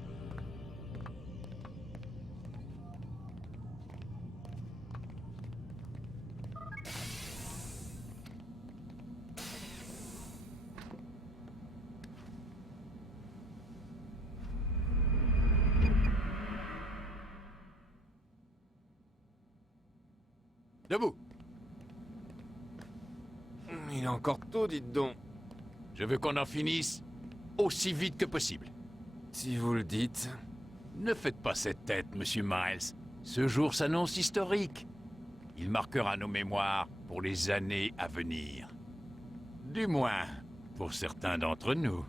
Debout. Il est encore tôt, dites donc. Je veux qu'on en finisse aussi vite que possible. Si vous le dites... Ne faites pas cette tête, Monsieur Miles. Ce jour s'annonce historique. Il marquera nos mémoires pour les années à venir. Du moins, pour certains d'entre nous.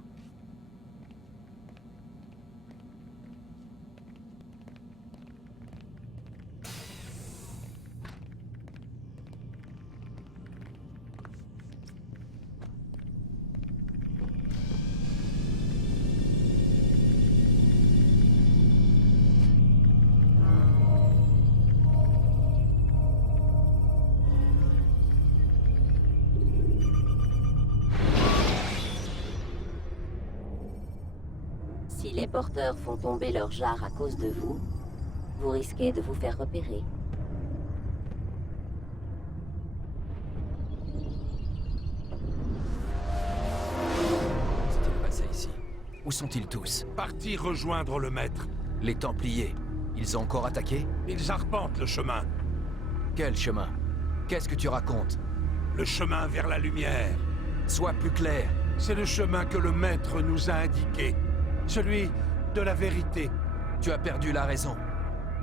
Si les porteurs font tomber leur jarre à cause de vous, vous risquez de vous faire repérer. S'est-il passé ici? Où sont-ils tous? Partis rejoindre le maître. Les Templiers, ils ont encore attaqué? Ils arpentent le chemin. Quel chemin? Qu'est-ce que tu racontes? Le chemin vers la lumière. Sois plus clair. C'est le chemin que le maître nous a indiqué. Celui de la vérité. Tu as perdu la raison.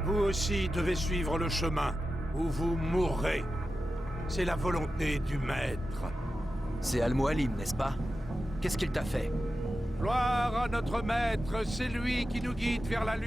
Vous aussi devez suivre le chemin, ou vous mourrez. C'est la volonté du maître. C'est Al-Mualim, n'est-ce pas? Qu'est-ce qu'il t'a fait? Gloire à notre maître, c'est lui qui nous guide vers la lumière.